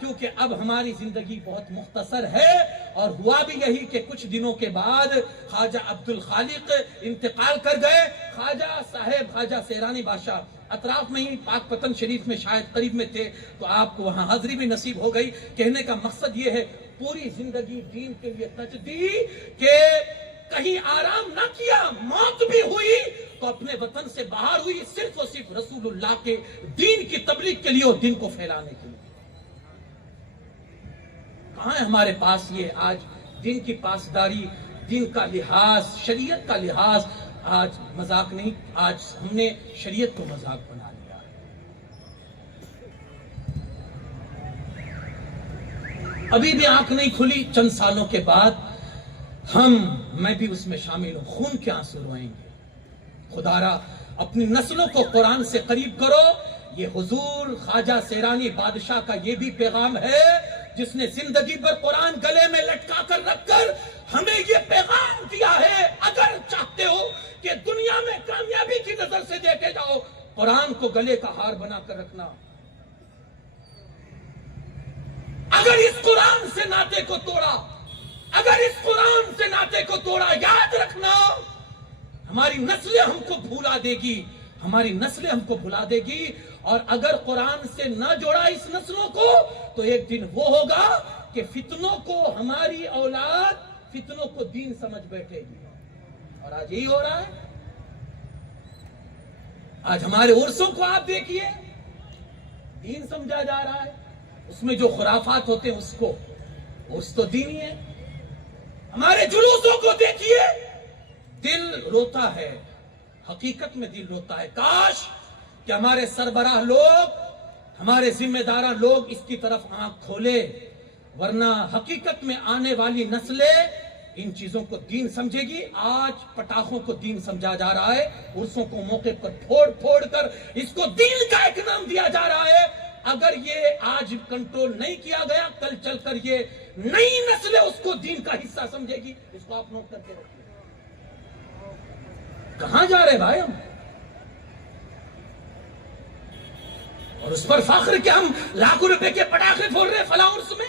کیونکہ اب ہماری زندگی بہت مختصر ہے. اور ہوا بھی یہی کہ کچھ دنوں کے بعد خواجہ عبد الخالق انتقال کر گئے. خواجہ صاحب, خواجہ سیرانی بادشاہ اطراف میں ہی پاک پتن شریف میں شاید قریب میں تھے, تو آپ کو وہاں حاضری بھی نصیب ہو گئی. کہنے کا مقصد یہ ہے, پوری زندگی دین کے لیے تج دی کہ کہیں آرام نہ کیا, موت بھی ہوئی تو اپنے وطن سے باہر ہوئی, صرف اور صرف رسول اللہ کے دین کی تبلیغ کے لیے اور دین کو پھیلانے کے لیے. کہاں ہے ہمارے پاس یہ آج دین کی پاسداری, دین کا لحاظ, شریعت کا لحاظ؟ آج مذاق نہیں, آج ہم نے شریعت کو مذاق بنا لیا ہے. ابھی بھی آنکھ نہیں کھلی, چند سالوں کے بعد میں بھی اس میں شامل ہوں, خون کے آنسو روئیں گے. خدا را اپنی نسلوں کو قرآن سے قریب کرو. یہ حضور خواجہ سیرانی بادشاہ کا یہ بھی پیغام ہے, جس نے زندگی پر قرآن گلے میں لٹکا کر رکھ کر ہمیں یہ پیغام دیا ہے, اگر چاہتے ہو کہ دنیا میں کامیابی کی نظر سے دیکھے جاؤ, قرآن کو گلے کا ہار بنا کر رکھنا. اگر اس قرآن سے ناطے کو توڑا, اگر اس قرآن سے ناطے کو توڑا, یاد رکھنا ہماری نسلیں ہم کو بھولا دے گی، ہماری نسلیں ہم کو بھلا دے گی. اور اگر قرآن سے نہ جوڑا اس نسلوں کو تو ایک دن وہ ہوگا کہ فتنوں کو ہماری اولاد فتنوں کو دین سمجھ بیٹھے گی. اور آج یہی ہو رہا ہے. آج ہمارے عرسوں کو آپ دیکھیے، دین سمجھا جا رہا ہے، اس میں جو خرافات ہوتے ہیں اس کو عرس تو دینی ہے. ہمارے جلوسوں کو دیکھیے، دل روتا ہے، حقیقت میں دل روتا ہے. کاش کہ ہمارے سربراہ لوگ، ہمارے ذمہ داران لوگ اس کی طرف آنکھ کھولے، ورنہ حقیقت میں آنے والی نسلیں ان چیزوں کو دین سمجھے گی. آج پٹاخوں کو دین سمجھا جا رہا ہے، عرسوں کو موقع پر پھوڑ پھوڑ کر اس کو دین کا ایک نام دیا جا رہا ہے. اگر یہ آج کنٹرول نہیں کیا گیا، کل چل کر یہ نئی نسلیں اس کو دین کا حصہ سمجھے گی. اس کو آپ نوٹ کر کے رکھیے. کہاں جا رہے بھائی ہم؟ اور اس پر فخر کہ ہم لاکھوں روپے کے پٹاخے پھوڑ رہے فلاں عرس میں.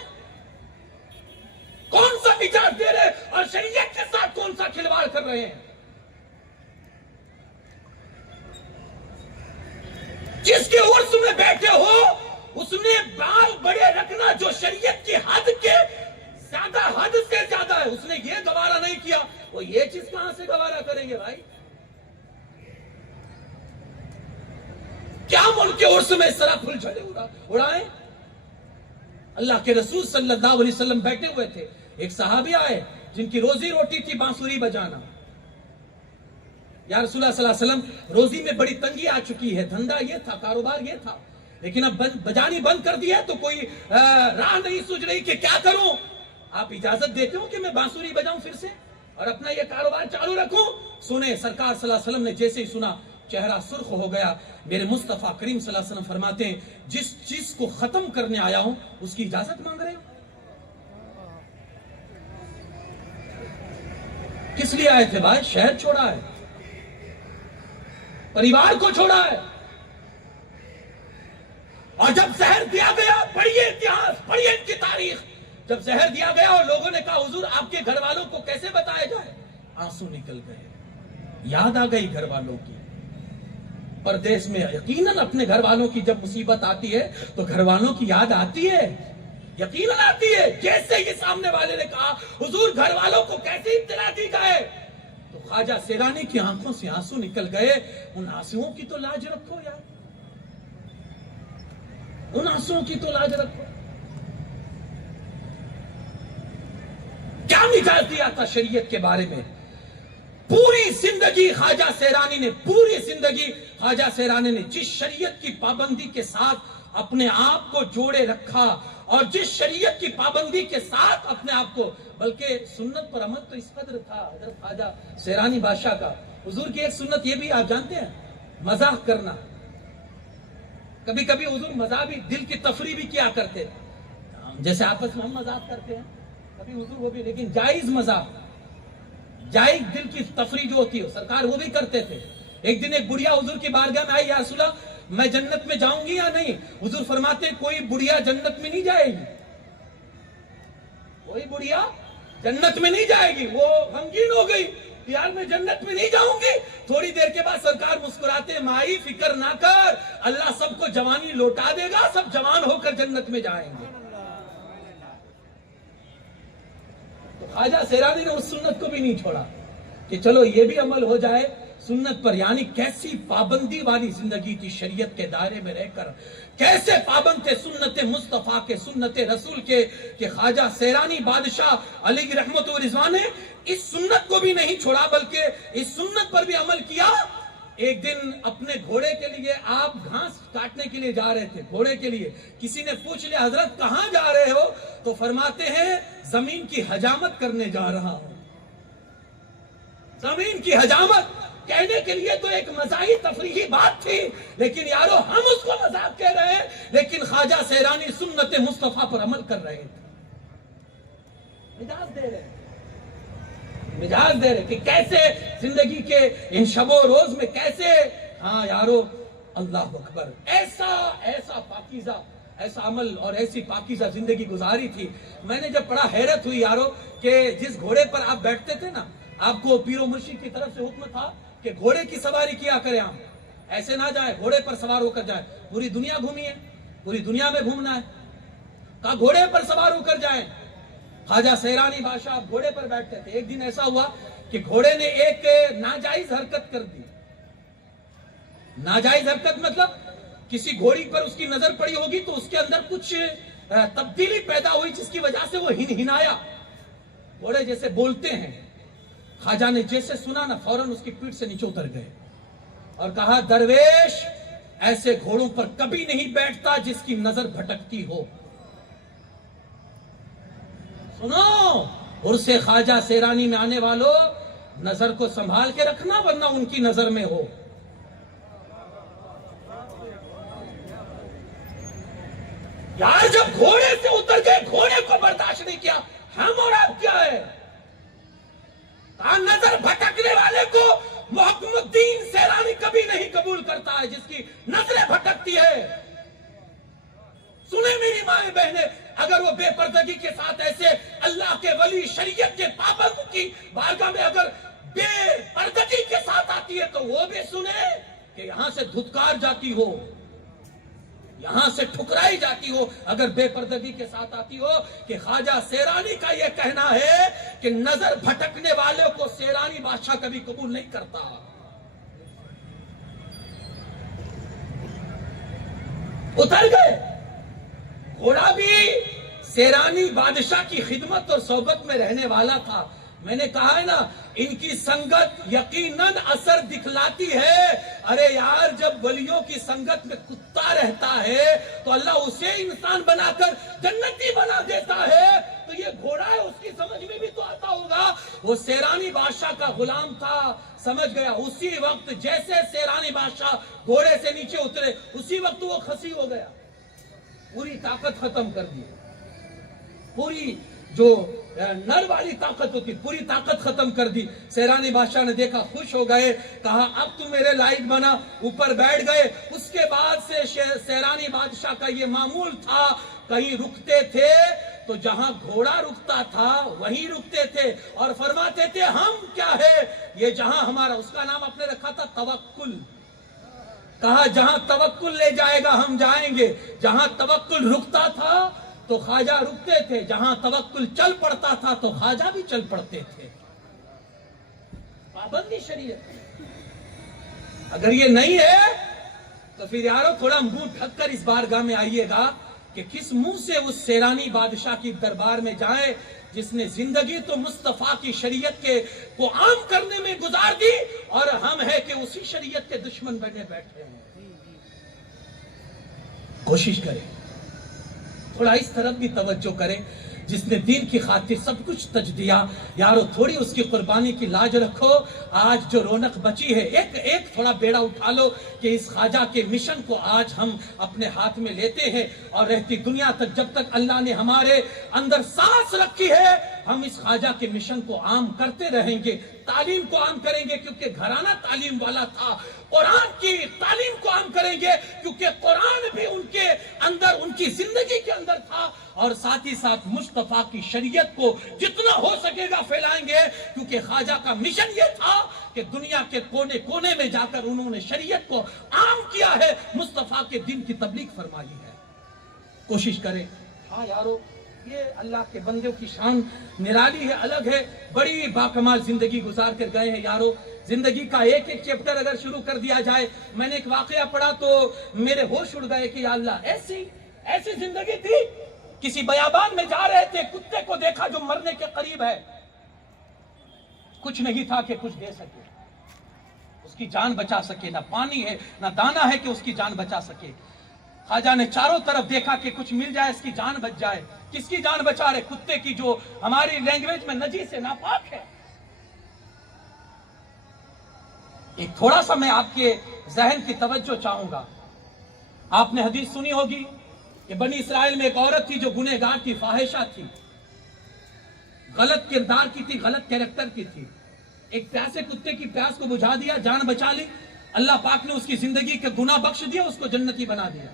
کون سا مزاج دے رہے اور شریعت کے ساتھ کون سا کھلواڑ کر رہے ہیں؟ جس کے عرس میں بیٹھے ہو اس نے بال بڑے رکھنا جو شریعت کی حد کے زیادہ، حد سے زیادہ ہے، اس نے یہ گوارا نہیں کیا. وہ یہ چیز کہاں سے گوارا کریں گے بھائی؟ کیا ملک کے عرس میں اس طرح پھول جھڑے اڑائیں؟ اللہ کے رسول صلی اللہ علیہ وسلم بیٹھے ہوئے تھے، ایک صحابی آئے جن کی روزی روٹی تھی بانسری بجانا. یا رسول اللہ صلی اللہ علیہ وسلم، روزی میں بڑی تنگی آ چکی ہے، دھندا یہ تھا، کاروبار یہ تھا، لیکن اب بجانی بند کر دی ہے تو کوئی راہ نہیں سوچ رہی کہ کیا کروں. آپ اجازت دیتے ہو کہ میں بانسری بجاؤں پھر سے اور اپنا یہ کاروبار چالو رکھوں؟ سنیں، سرکار صلی اللہ علیہ وسلم نے جیسے ہی سنا چہرہ سرخ ہو گیا. میرے مصطفیٰ کریم صلی اللہ علیہ وسلم فرماتے ہیں، جس چیز کو ختم کرنے آیا ہوں اس کی اجازت مانگ رہے ہوں. کس لیے آئے تھے بھائی؟ شہر چھوڑا ہے، پریوار کو چھوڑا ہے. اور جب زہر دیا گیا، پڑھیے اتہاس، پڑھیے ان کی تاریخ، جب زہر دیا گیا اور لوگوں نے کہا حضور آپ کے گھر والوں کو کیسے بتایا جائے، آنسو نکل گئے، یاد آ گئی گھر والوں کی. پردیس میں یقیناً اپنے گھر والوں کی جب مصیبت آتی ہے تو گھر والوں کی یاد آتی ہے، یقیناً آتی ہے. جیسے ہی سامنے والے نے کہا حضور گھر والوں کو کیسے اطلاع دی جائے، تو خواجہ سیرانی کی آنکھوں سے آنسو نکل گئے. ان آنسوؤں کی تو لاج رکھو یار، ان آنسوؤں کی تو لاج رکھو. کیا مزاج دیا تھا شریعت کے بارے میں؟ پوری زندگی خواجہ سیرانی نے، پوری زندگی خواجہ سیرانی نے جس شریعت کی پابندی کے ساتھ اپنے آپ کو جوڑے رکھا، اور جس شریعت کی پابندی کے ساتھ اپنے آپ کو، بلکہ سنت پر عمل تو اس قدر تھا حضرت خواجہ سیرانی بادشاہ کا. حضور کی ایک سنت یہ بھی آپ جانتے ہیں، مذاق کرنا. کبھی کبھی حضور مذاق بھی، دل کی تفریح بھی کیا کرتے، جیسے آپس میں ہم مذاق کرتے ہیں کبھی حضور وہ بھی، لیکن جائز مذاق، جائز دل کی تفریح جو ہوتی ہے سرکار وہ بھی کرتے تھے. ایک دن ایک بڑھیا حضور کی بارگاہ میں آئی، یا رسول اللہ میں جنت میں جاؤں گی یا نہیں؟ حضور فرماتے کوئی بڑھیا جنت میں نہیں جائے گی، کوئی بڑھیا جنت میں نہیں جائے گی. وہ غمگین ہو گئی، یار میں جنت میں نہیں جاؤں گی. تھوڑی دیر کے بعد سرکار مسکراتے، مائی فکر نہ کر، اللہ سب کو جوانی لوٹا دے گا، سب جوان ہو کر جنت میں جائیں گے. تو خواجہ سیرانی نے اس سنت کو بھی نہیں چھوڑا کہ چلو یہ بھی عمل ہو جائے سنت پر. یعنی کیسی پابندی والی زندگی تھی شریعت کے دائرے میں رہ کر، کیسے پابند تھے سنت مصطفیٰ کے، سنت رسول کے، کہ خواجہ سیرانی بادشاہ علی کی رحمت و رضوان نے اس سنت کو بھی نہیں چھوڑا بلکہ اس سنت پر بھی عمل کیا. ایک دن اپنے گھوڑے کے لیے آپ گھاس کاٹنے کے لیے جا رہے تھے، گھوڑے کے لیے. کسی نے پوچھ لیا حضرت کہاں جا رہے ہو؟ تو فرماتے ہیں زمین کی حجامت کرنے جا رہا ہوں. زمین کی حجامت کہنے کے لیے تو ایک مزاحی تفریحی بات تھی، لیکن یارو ہم اس کو مذاق کہہ رہے ہیں، لیکن خواجہ سیرانی سنت مصطفیٰ پر عمل کر رہے تھے. مجاز دے رہے مجاز دے رہے کہ کیسے زندگی کے ان شب و روز میں کیسے، ہاں یارو اللہ اکبر، ایسا پاکیزہ، ایسا عمل اور ایسی پاکیزہ زندگی گزاری تھی. میں نے جب پڑھا حیرت ہوئی یارو کہ جس گھوڑے پر آپ بیٹھتے تھے نا، آپ کو پیر و مرشد کی طرف سے حکم تھا کہ گھوڑے کی سواری کیا کریں ہم، ایسے نہ جائے گھوڑے پر سوار ہو کر جائے، پوری دنیا گھومی ہے، پوری دنیا میں گھومنا ہے، کہا گھوڑے پر سوار ہو کر جائیں۔ خواجہ سیرانی بادشاہ گھوڑے پر بیٹھتے تھے، ایک دن ایسا ہوا کہ گھوڑے نے ایک ناجائز حرکت کر دی۔ ناجائز حرکت مطلب کسی گھوڑی پر اس کی نظر پڑی ہوگی تو اس کے اندر کچھ تبدیلی پیدا ہوئی جس کی وجہ سے وہ ہنہنایا۔ گھوڑے جیسے بولتے ہیں، خواجہ نے جیسے سنا نا فوراً اس کی پیٹھ سے نیچے اتر گئے اور کہا درویش ایسے گھوڑوں پر کبھی نہیں بیٹھتا جس کی نظر بھٹکتی ہو۔ سنو، عرس خواجہ سیرانی میں آنے والوں نظر کو سنبھال کے رکھنا ورنہ ان کی نظر میں ہو۔ یار جب گھوڑے سے اتر گئے، گھوڑے کو برداشت نہیں کیا، ہم اور آپ کیا ہے؟ نظر بھٹکنے والے کو محکم الدین سیرانی کبھی نہیں قبول کرتا ہے جس کی نظریں بھٹکتی ہے۔ سنیں میری مائیں بہنیں، اگر وہ بے پردگی کے ساتھ ایسے اللہ کے ولی شریعت کے پابند کی بارگاہ میں اگر بے پردگی کے ساتھ آتی ہے تو وہ بھی سنیں کہ یہاں سے دھتکار جاتی ہو، یہاں سے ٹھکرائی جاتی ہو، اگر بے پردگی کے ساتھ آتی ہو کہ خواجہ سیرانی کا یہ کہنا ہے کہ نظر بھٹکنے والوں کو سیرانی بادشاہ کبھی قبول نہیں کرتا۔ اتر گئے، گھوڑا بھی سیرانی بادشاہ کی خدمت اور صحبت میں رہنے والا تھا۔ میں نے کہا ہے نا ان کی سنگت یقیناً اثر دکھلاتی ہے۔ ارے یار جب ولیوں کی سنگت میں کتا رہتا ہے تو اللہ اسے انسان بنا کر جنتی بنا دیتا ہے، تو یہ گھوڑا ہے اس کی سمجھ میں بھی تو آتا ہوگا۔ وہ سیرانی بادشاہ کا غلام تھا، سمجھ گیا۔ اسی وقت جیسے سیرانی بادشاہ گھوڑے سے نیچے اترے اسی وقت وہ خسی ہو گیا، پوری طاقت ختم کر دی، پوری جو نر والی طاقت ہوتی پوری طاقت ختم کر دی۔ سیرانی بادشاہ نے دیکھا، خوش ہو گئے، کہا اب تو میرے لائق بنا، اوپر بیٹھ گئے۔ اس کے بعد سے سیرانی بادشاہ کا یہ معمول تھا، کہیں رکتے تھے تو جہاں گھوڑا رکتا تھا وہیں رکتے تھے اور فرماتے تھے ہم کیا ہے یہ جہاں ہمارا، اس کا نام اپنے رکھا تھا توکل۔ کہا جہاں توکل لے جائے گا ہم جائیں گے۔ جہاں توکل رکتا تھا تو خواجہ رکتے تھے، جہاں توکل چل پڑتا تھا تو خواجہ بھی چل پڑتے تھے۔ پابندی شریعت اگر یہ نہیں ہے تو پھر یارو تھوڑا منہ ڈھک کر اس بارگاہ میں آئیے گا کہ کس منہ سے اس سیرانی بادشاہ کی دربار میں جائیں جس نے زندگی تو مصطفیٰ کی شریعت کے کو عام کرنے میں گزار دی اور ہم ہے کہ اسی شریعت کے دشمن بنے بیٹھے ہیں۔ کوشش کریں، تھوڑا اس طرف بھی توجہ کریں۔ جس نے دین کی خاطر سب کچھ تج دیا، یارو تھوڑی اس کی قربانی کی لاج رکھو۔ آج جو رونق بچی ہے ایک تھوڑا بیڑا اٹھا لو کہ اس خواجہ کے مشن کو آج ہم اپنے ہاتھ میں لیتے ہیں اور رہتی دنیا تک جب تک اللہ نے ہمارے اندر سانس رکھی ہے ہم اس خواجہ کے مشن کو عام کرتے رہیں گے، تعلیم کو عام کریں گے کیونکہ گھرانہ تعلیم والا تھا، قرآن کی تعلیم کو عام کریں گے کیونکہ قرآن بھی ان کے اندر ان کی زندگی کے اندر تھا، اور ساتھ ہی ساتھ مصطفیٰ کی شریعت کو جتنا ہو سکے گا پھیلائیں گے کیونکہ خواجہ کا مشن یہ تھا کہ دنیا کے کونے کونے میں جا کر انہوں نے شریعت کو عام کیا ہے، مصطفیٰ کے دین کی تبلیغ فرمائی ہے۔ کوشش کریں۔ ہاں یارو یہ اللہ کے بندوں کی شان نرالی ہے، الگ ہے، بڑی باکمال زندگی گزار کر گئے ہیں یارو۔ زندگی کا ایک ایک چیپٹر اگر شروع کر دیا جائے، میں نے ایک واقعہ پڑھا تو میرے ہوش اڑ گئے کہ یا اللہ ایسی زندگی تھی۔ کسی بیابان میں جا رہے تھے، کتے کو دیکھا جو مرنے کے قریب ہے، کچھ نہیں تھا کہ کچھ دے سکے، اس کی جان بچا سکے، نہ پانی ہے نہ دانا ہے کہ اس کی جان بچا سکے۔ خواجہ نے چاروں طرف دیکھا کہ کچھ مل جائے اس کی جان بچ جائے۔ کس کی جان بچا رہے؟ کتے کی، جو ہماری لینگویج میں نجیس ہے، ناپاک ہے۔ ایک تھوڑا سا میں آپ کے ذہن کی توجہ چاہوں گا۔ آپ نے حدیث سنی ہوگی کہ بنی اسرائیل میں ایک عورت تھی جو گنہگار تھی، فاحشہ تھی، غلط کردار کی تھی، غلط کیریکٹر کی تھی۔ ایک پیاسے کتے کی پیاس کو بجھا دیا، جان بچا لی، اللہ پاک نے اس کی زندگی کے گناہ بخش دیا، اس کو جنتی بنا دیا۔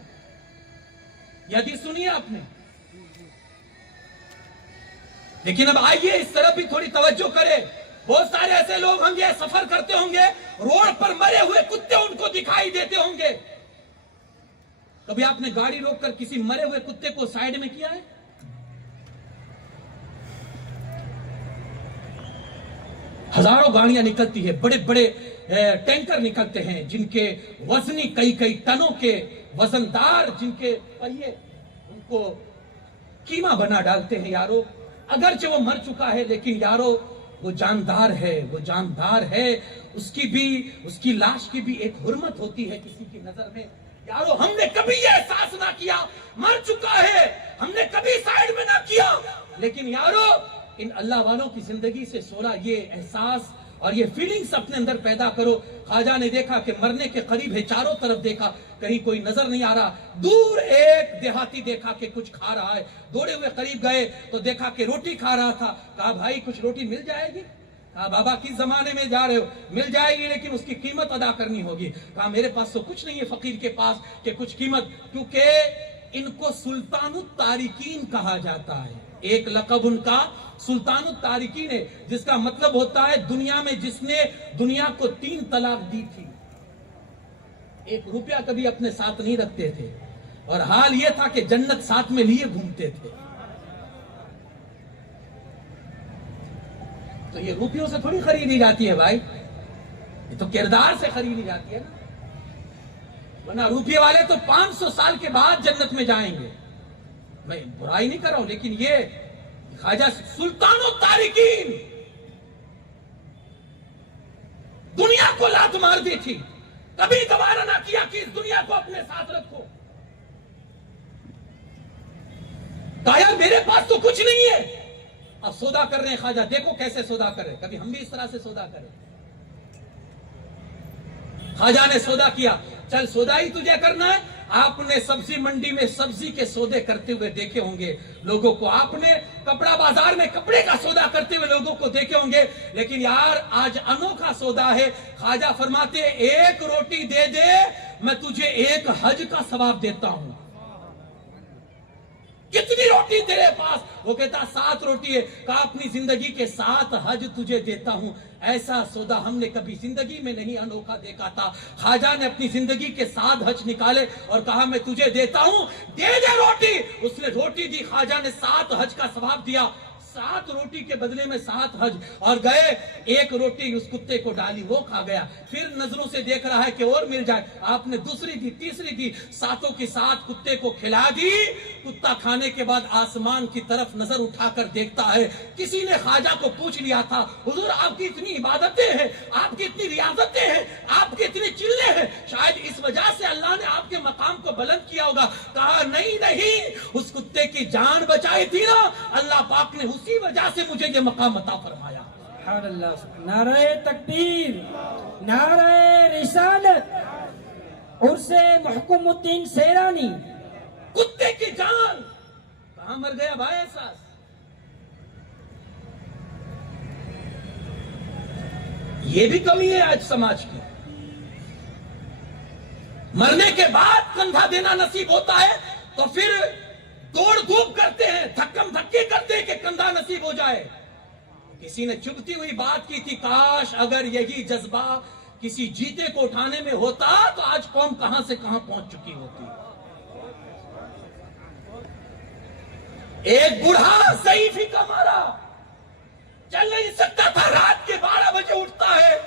یہ حدیث سنی ہے آپ نے؟ لیکن اب آئیے اس طرف بھی تھوڑی توجہ کرے۔ بہت سارے ایسے لوگ ہوں گے سفر کرتے ہوں گے, روڈ پر مرے ہوئے کتے ان کو دکھائی دیتے ہوں گے. کبھی آپ نے گاڑی روک کر کسی مرے ہوئے کتے کو سائیڈ میں کیا ہے؟ ہزاروں گاڑیاں نکلتی ہے, بڑے بڑے ٹینکر نکلتے ہیں جن کے وزنی کئی ٹنوں کے وزندار جن کے پہیے ان کو کیما بنا ڈالتے ہیں. یارو اگرچہ وہ مر چکا ہے لیکن یارو وہ جاندار ہے, وہ جاندار ہے. اس کی لاش کی بھی ایک حرمت ہوتی ہے کسی کی نظر میں. یارو ہم نے کبھی یہ احساس نہ کیا, مر چکا ہے, ہم نے کبھی سائیڈ میں نہ کیا, لیکن یارو ان اللہ والوں کی زندگی سے سولا یہ احساس اور یہ فیلنگز اپنے اندر پیدا کرو. خواجہ نے دیکھا کہ مرنے کے قریب ہے, چاروں طرف دیکھا کہیں کوئی نظر نہیں آ رہا. دور ایک دیہاتی دیکھا کہ کچھ کھا رہا ہے, دوڑے ہوئے قریب گئے تو دیکھا کہ روٹی کھا رہا تھا. کہا بھائی کچھ روٹی مل جائے گی؟ کہا بابا کس زمانے میں جا رہے ہو؟ مل جائے گی لیکن اس کی قیمت ادا کرنی ہوگی. کہا میرے پاس تو کچھ نہیں ہے فقیر کے پاس کہ کچھ قیمت, کیونکہ ان کو سلطان التارکین کہا جاتا ہے. ایک لقب ان کا سلطان التارکین ہے, جس کا مطلب ہوتا ہے دنیا میں جس نے دنیا کو 3 طلاق دی تھی. 1 روپیہ کبھی اپنے ساتھ نہیں رکھتے تھے, اور حال یہ تھا کہ جنت ساتھ میں لیے گھومتے تھے. تو یہ روپیوں سے تھوڑی خریدی جاتی ہے بھائی, یہ تو کردار سے خریدی جاتی ہے نا. ورنہ روپیے والے تو 500 سال کے بعد جنت میں جائیں گے. میں برائی نہیں کر رہا ہوں, لیکن یہ خواجہ سلطان التارکین دنیا کو لات مار دی تھی, کبھی گوارا نہ کیا کہ اس دنیا کو اپنے ساتھ رکھو. کہا یار میرے پاس تو کچھ نہیں ہے, اب سودا کر رہے ہیں خواجہ, دیکھو کیسے سودا کر رہے, کبھی ہم بھی اس طرح سے سودا کریں. خواجہ نے سودا کیا, چل سودا ہی تجھے کرنا ہے. آپ نے سبزی منڈی میں سبزی کے سودے کرتے ہوئے دیکھے ہوں گے لوگوں کو, آپ نے کپڑا بازار میں کپڑے کا سودا کرتے ہوئے لوگوں کو دیکھے ہوں گے, لیکن یار آج انوکھا سودا ہے. خواجہ فرماتے 1 روٹی دے دے میں تجھے 1 حج کا ثواب دیتا ہوں. کتنی روٹی تیرے پاس؟ وہ کہتا 7 روٹی ہے. کہا اپنی زندگی کے 7 حج تجھے دیتا ہوں. ایسا سودا ہم نے کبھی زندگی میں نہیں انوکھا دیکھا تھا. خواجہ نے اپنی زندگی کے 7 حج نکالے اور کہا میں تجھے دیتا ہوں, دے دے روٹی. اس نے روٹی دی, خواجہ نے 7 حج کا ثواب دیا. 7 روٹی کے بدلے میں 7 حج, اور گئے 1 روٹی اس کتے کو ڈالی, وہ کھا گیا. پھر نظروں سے دیکھ رہا ہے کہ اور مل جائے, آپ نے دوسری دی, تیسری دی, 7 کی 7 کتے کو کھلا دی. کتا کھانے کے بعد آسمان کی طرف نظر اٹھا کر دیکھتا ہے. کسی نے خواجہ کو پوچھ لیا تھا حضور آپ کی اتنی عبادتیں ہیں, آپ کی اتنی ریاضتیں ہیں, آپ کے اتنے چلے ہیں, شاید اس وجہ سے اللہ نے آپ کے مقام کو بلند کیا ہوگا. کہا نہیں, اس کتے کی جان بچائی تھی نا اللہ پاک نے, اسی وجہ سے مجھے یہ مقام عطا فرمایا. سبحان اللہ. نعرہ تکبیر, نعرہ رسالت, عرس محکوم الدین سیرانی. کتے کی جان کہاں مر گیا بھائی احساس؟ یہ بھی کمی ہے آج سماج کی. مرنے کے بعد کندھا دینا نصیب ہوتا ہے تو پھر دوڑ دھوپ کرتے ہیں, دھکم دھکی کرتے ہیں کہ کندھا نصیب ہو جائے. کسی نے چبھتی ہوئی بات کی تھی, کاش اگر یہی جذبہ کسی جیتے کو اٹھانے میں ہوتا تو آج قوم کہاں سے کہاں پہنچ چکی ہوتی. ایک بوڑھا ضعیفی کا مارا چل نہیں سکتا تھا, رات کے 12 بجے اٹھتا ہے,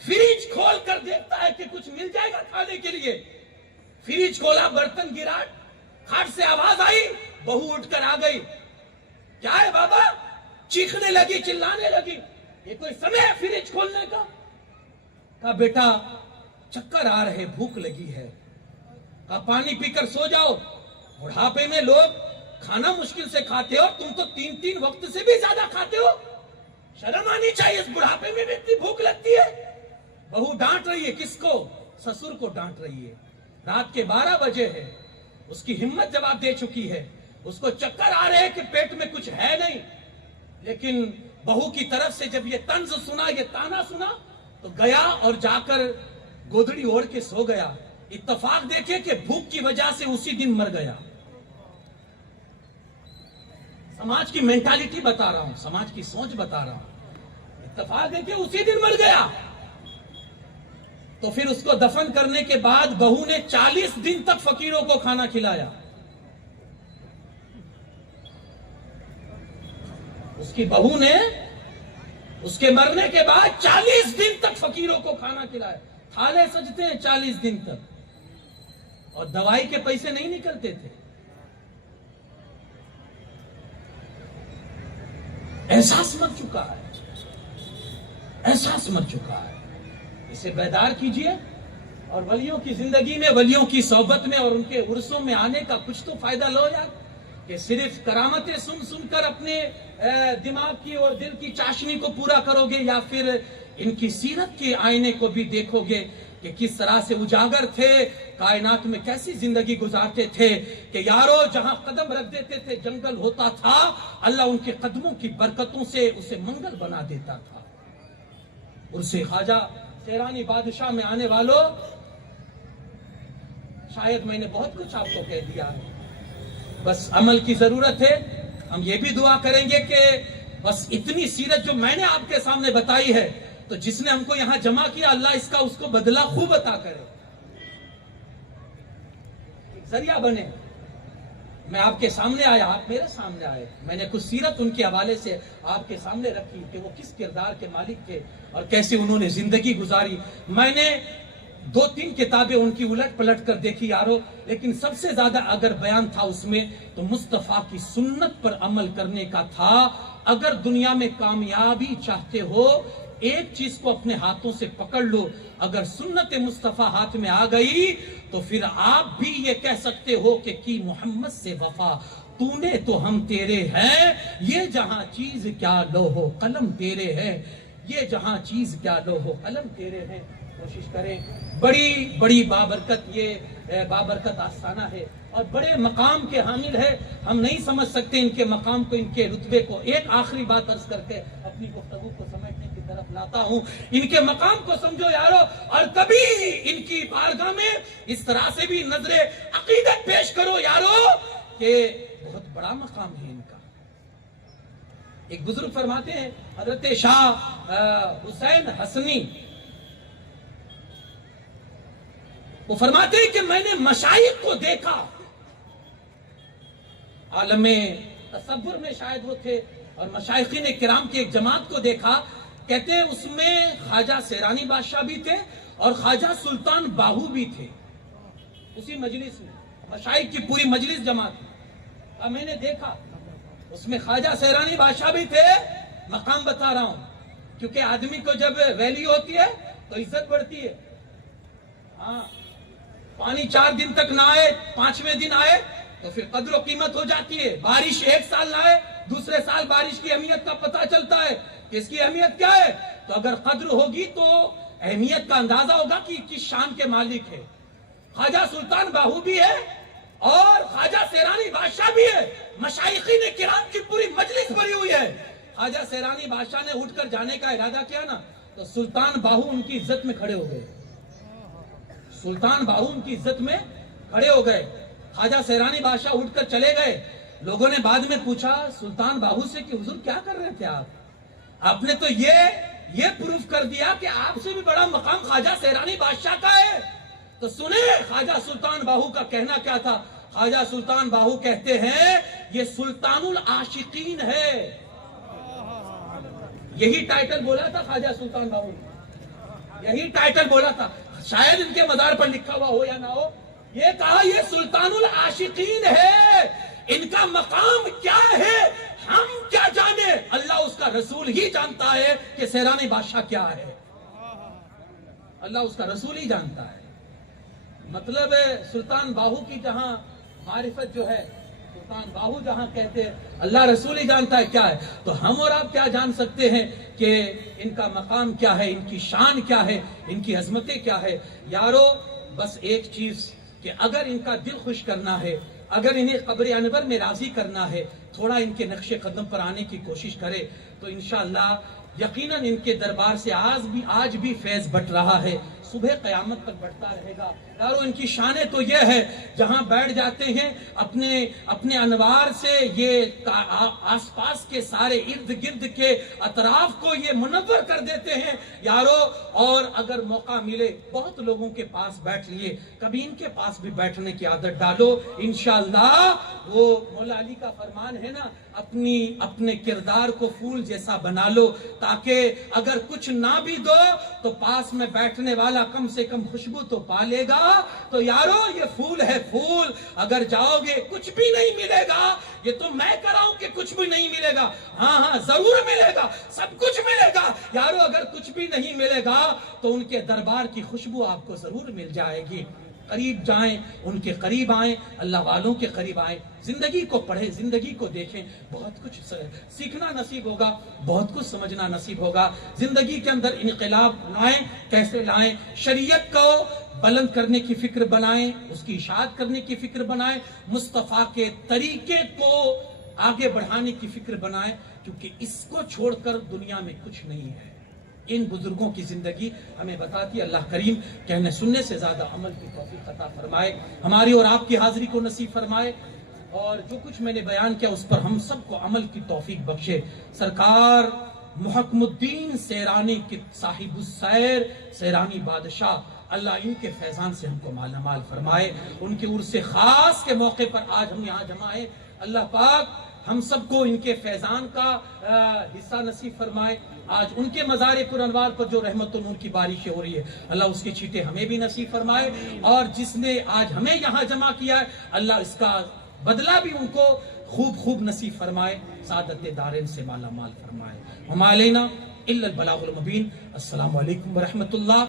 فریج کھول کر دیکھتا ہے کہ کچھ مل جائے گا کھانے کے لیے. فریج کھولا, برتن گرا, کھاٹ سے آواز آئی, بہو اٹھ کر آ گئی. کیا ہے بابا؟ چیخنے لگی, چلانے لگی. یہ کوئی سمے ہے فریج کھولنے کا؟ کہا بیٹا چکر آ رہے, بھوک لگی ہے. کہا پانی پی کر سو جاؤ. بڑھاپے میں لوگ کھانا مشکل سے کھاتے ہو, تم تو 3 وقت سے بھی زیادہ کھاتے ہو. شرم آنی چاہیے, اس بڑھاپے میں بھی اتنی بھوک لگتی ہے. بہو ڈانٹ رہی ہے, کس کو؟ سسر کو ڈانٹ رہی ہے. رات کے 12 بجے ہے, اس کی ہمت جواب دے چکی ہے, اس کو چکر آ رہے ہیں کہ پیٹ میں کچھ ہے نہیں. لیکن بہو کی طرف سے جب یہ طنز سنا, یہ تانا سنا, تو گیا اور جا کر گودڑی اوڑھ کے سو گیا. اتفاق دیکھے کہ بھوک کی وجہ سے اسی دن مر گیا. سماج کی مینٹالٹی بتا رہا ہوں, سماج کی سوچ بتا رہا ہوں. اتفاق ہے کہ اسی دن مر گیا. تو پھر اس کو دفن کرنے کے بعد بہو نے 40 دن تک فقیروں کو کھانا کھلایا. اس کی بہو نے اس کے مرنے کے بعد 40 دن تک فقیروں کو کھانا کھلایا. تھالے سجتے ہیں 40 دن تک, اور دوائی کے پیسے نہیں نکلتے تھے. احساس مر چکا ہے, احساس مر چکا ہے. اسے بیدار کیجئے, اور ولیوں کی زندگی میں, ولیوں کی صحبت میں اور ان کے عرصوں میں آنے کا کچھ تو فائدہ لو یار. کہ صرف کرامتیں سن کر اپنے دماغ کی اور دل کی چاشنی کو پورا کرو گے, یا پھر ان کی سیرت کے آئینے کو بھی دیکھو گے کہ کس طرح سے اجاگر تھے, کائنات میں کیسی زندگی گزارتے تھے. کہ یارو جہاں قدم رکھ دیتے تھے جنگل ہوتا تھا, اللہ ان کے قدموں کی برکتوں سے اسے منگل بنا دیتا تھا. اسے خواجہ سیرانی بادشاہ میں آنے والوں, شاید میں نے بہت کچھ آپ کو کہہ دیا ہے, بس عمل کی ضرورت ہے. ہم یہ بھی دعا کریں گے کہ بس اتنی سیرت جو میں نے آپ کے سامنے بتائی ہے, تو جس نے ہم کو یہاں جمع کیا, اللہ اس کو بدلہ خوب عطا کرے, ذریعہ بنے. میں آپ کے سامنے آیا, آپ میرے سامنے آئے, میں نے کچھ سیرت ان کے حوالے سے آپ کے سامنے رکھی کہ وہ کس کردار کے مالک تھے اور کیسے انہوں نے زندگی گزاری. میں نے 2-3 کتابیں ان کی الٹ پلٹ کر دیکھی یارو, لیکن سب سے زیادہ اگر بیان تھا اس میں تو مصطفیٰ کی سنت پر عمل کرنے کا تھا. اگر دنیا میں کامیابی چاہتے ہو, ایک چیز کو اپنے ہاتھوں سے پکڑ لو. اگر سنت مصطفیٰ ہاتھ میں آ گئی تو پھر آپ بھی یہ کہہ سکتے ہو کہ کی محمد سے وفا, تو نے تو ہم تیرے ہیں, یہ جہاں چیز کیا لوح قلم تیرے ہیں, یہ جہاں چیز کیا لوح قلم تیرے ہیں. کوشش کریں, بڑی بابرکت, یہ بابرکت آستانہ ہے اور بڑے مقام کے حامل ہے. ہم نہیں سمجھ سکتے ان کے مقام کو, ان کے رتبے کو. ایک آخری بات عرض کر کے اپنی گفتگو کو سمجھنے کی طرف لاتا ہوں. ان کے مقام کو سمجھو یارو, اور کبھی ان کی بارگاہ میں اس طرح سے بھی نظر عقیدت پیش کرو یارو کہ بہت بڑا مقام ہے ان کا. ایک بزرگ فرماتے ہیں, حضرت شاہ حسین حسنی, وہ فرماتے ہیں کہ میں نے مشائخ کو دیکھا, عالم تصور میں شاید وہ تھے, اور مشائخین کرام کی ایک جماعت کو دیکھا. کہتے ہیں اس میں خواجہ سیرانی بادشاہ بھی تھے اور خواجہ سلطان باہو بھی تھے اسی مجلس میں. مشائخ کی پوری مجلس جماعت تھی. میں نے دیکھا اس میں خواجہ سیرانی بادشاہ بھی تھے. مقام بتا رہا ہوں کیونکہ آدمی کو جب ویلیو ہوتی ہے تو عزت بڑھتی ہے. ہاں, پانی 4 دن تک نہ آئے, 5ویں دن آئے تو پھر قدر و قیمت ہو جاتی ہے. بارش 1 سال نہ آئے, دوسرے سال بارش کی اہمیت کا پتہ چلتا ہے کہ اس کی اہمیت کیا ہے. تو اگر قدر ہوگی تو اہمیت کا اندازہ ہوگا کہ کس شان کے مالک ہے. خواجہ سلطان باہو بھی ہے اور خواجہ سیرانی بادشاہ بھی ہے. مشائخین کرام کی پوری مجلس بھری ہوئی ہے. خواجہ سیرانی بادشاہ نے اٹھ کر جانے کا ارادہ کیا نا, تو سلطان باہو ان کی عزت میں کھڑے ہو گئے. سلطان باہو ان کی عزت میں کھڑے ہو گئے. خواجہ سیرانی بادشاہ اٹھ کر چلے گئے. لوگوں نے بعد میں پوچھا سلطان باہو سے کہ حضور کیا کر رہے تھے آپ نے تو یہ پروف کر دیا کہ آپ سے بھی بڑا مقام خواجہ سیرانی بادشاہ کا ہے. تو سنیں خواجہ سلطان باہو کا کہنا کیا تھا. خواجہ سلطان باہو کہتے ہیں یہ سلطان العاشقین ہے. یہی ٹائٹل بولا تھا خواجہ سلطان باہو, یہی ٹائٹل بولا تھا. شاید ان کے مزار پر لکھا ہوا ہو یا نہ ہو, یہ کہا یہ سلطان العاشقین ہے. ان کا مقام کیا ہے ہم کیا جانے, اللہ اس کا رسول ہی جانتا ہے کہ سیرانی بادشاہ کیا ہے. اللہ اس کا رسول ہی جانتا ہے. مطلب سلطان باہو کی جہاں معرفت جو ہے, سلطان باہو جہاں کہتے ہیں اللہ رسول ہی جانتا ہے کیا ہے, تو ہم اور آپ کیا جان سکتے ہیں کہ ان کا مقام کیا ہے, ان کی شان کیا ہے, ان کی عظمتیں کیا ہے. یارو بس ایک چیز کہ اگر ان کا دل خوش کرنا ہے, اگر انہیں قبر انور میں راضی کرنا ہے تھوڑا ان کے نقش قدم پر آنے کی کوشش کرے تو انشاءاللہ یقیناً ان کے دربار سے آج بھی فیض بٹ رہا ہے، صبح قیامت تک بٹتا رہے گا۔ یارو ان کی شانیں تو یہ ہے، جہاں بیٹھ جاتے ہیں اپنے انوار سے یہ آس پاس کے سارے ارد گرد کے اطراف کو یہ منور کر دیتے ہیں یارو۔ اور اگر موقع ملے بہت لوگوں کے پاس بیٹھ لیے، کبھی ان کے پاس بھی بیٹھنے کی عادت ڈالو، انشاءاللہ وہ مولا علی کا فرمان ہے نا، اپنے کردار کو پھول جیسا بنا لو، تاکہ اگر کچھ نہ بھی دو تو پاس میں بیٹھنے والا کم سے کم خوشبو تو پا لے گا۔ تو یارو یہ پھول ہے، پھول اگر جاؤ گے کچھ بھی نہیں ملے گا، یہ تو میں کراؤں کہ کچھ بھی نہیں ملے گا، ہاں ضرور ملے گا، سب کچھ ملے گا یارو۔ اگر کچھ بھی نہیں ملے گا تو ان کے دربار کی خوشبو آپ کو ضرور مل جائے گی۔ قریب جائیں، ان کے قریب آئیں، اللہ والوں کے قریب آئیں، زندگی کو پڑھیں، زندگی کو دیکھیں، بہت کچھ سیکھنا نصیب ہوگا، بہت کچھ سمجھنا نصیب ہوگا۔ زندگی کے اندر انقلاب لائیں، کیسے لائیں؟ شریعت کو بلند کرنے کی فکر بنائیں، اس کی اشاعت کرنے کی فکر بنائیں، مصطفیٰ کے طریقے کو آگے بڑھانے کی فکر بنائیں، کیونکہ اس کو چھوڑ کر دنیا میں کچھ نہیں ہے۔ ان بزرگوں کی زندگی ہمیں بتاتی ہے۔ اللہ کریم کہنے سننے سے زیادہ عمل کی توفیق عطا فرمائے، ہماری اور آپ کی حاضری کو نصیب فرمائے، اور جو کچھ میں نے بیان کیا اس پر ہم سب کو عمل کی توفیق بخشے۔ سرکار محکم الدین سیرانی کی صاحب السیر سیرانی بادشاہ، اللہ ان کے فیضان سے ہم کو مالا مال فرمائے۔ ان کے عرس خاص کے موقع پر آج ہم یہاں جمع ہیں، اللہ پاک ہم سب کو ان کے فیضان کا حصہ نصیب فرمائے۔ آج ان کے مزار پر انوار پر جو رحمت و نور کی بارشیں ہو رہی ہے، اللہ اس کی چھینٹیں ہمیں بھی نصیب فرمائے، اور جس نے آج ہمیں یہاں جمع کیا ہے اللہ اس کا بدلہ بھی ان کو خوب نصیب فرمائے، سعادت دارین سے مالا مال فرمائے۔ وما علینا الا البلاغ المبین۔ السلام علیکم ورحمۃ اللہ۔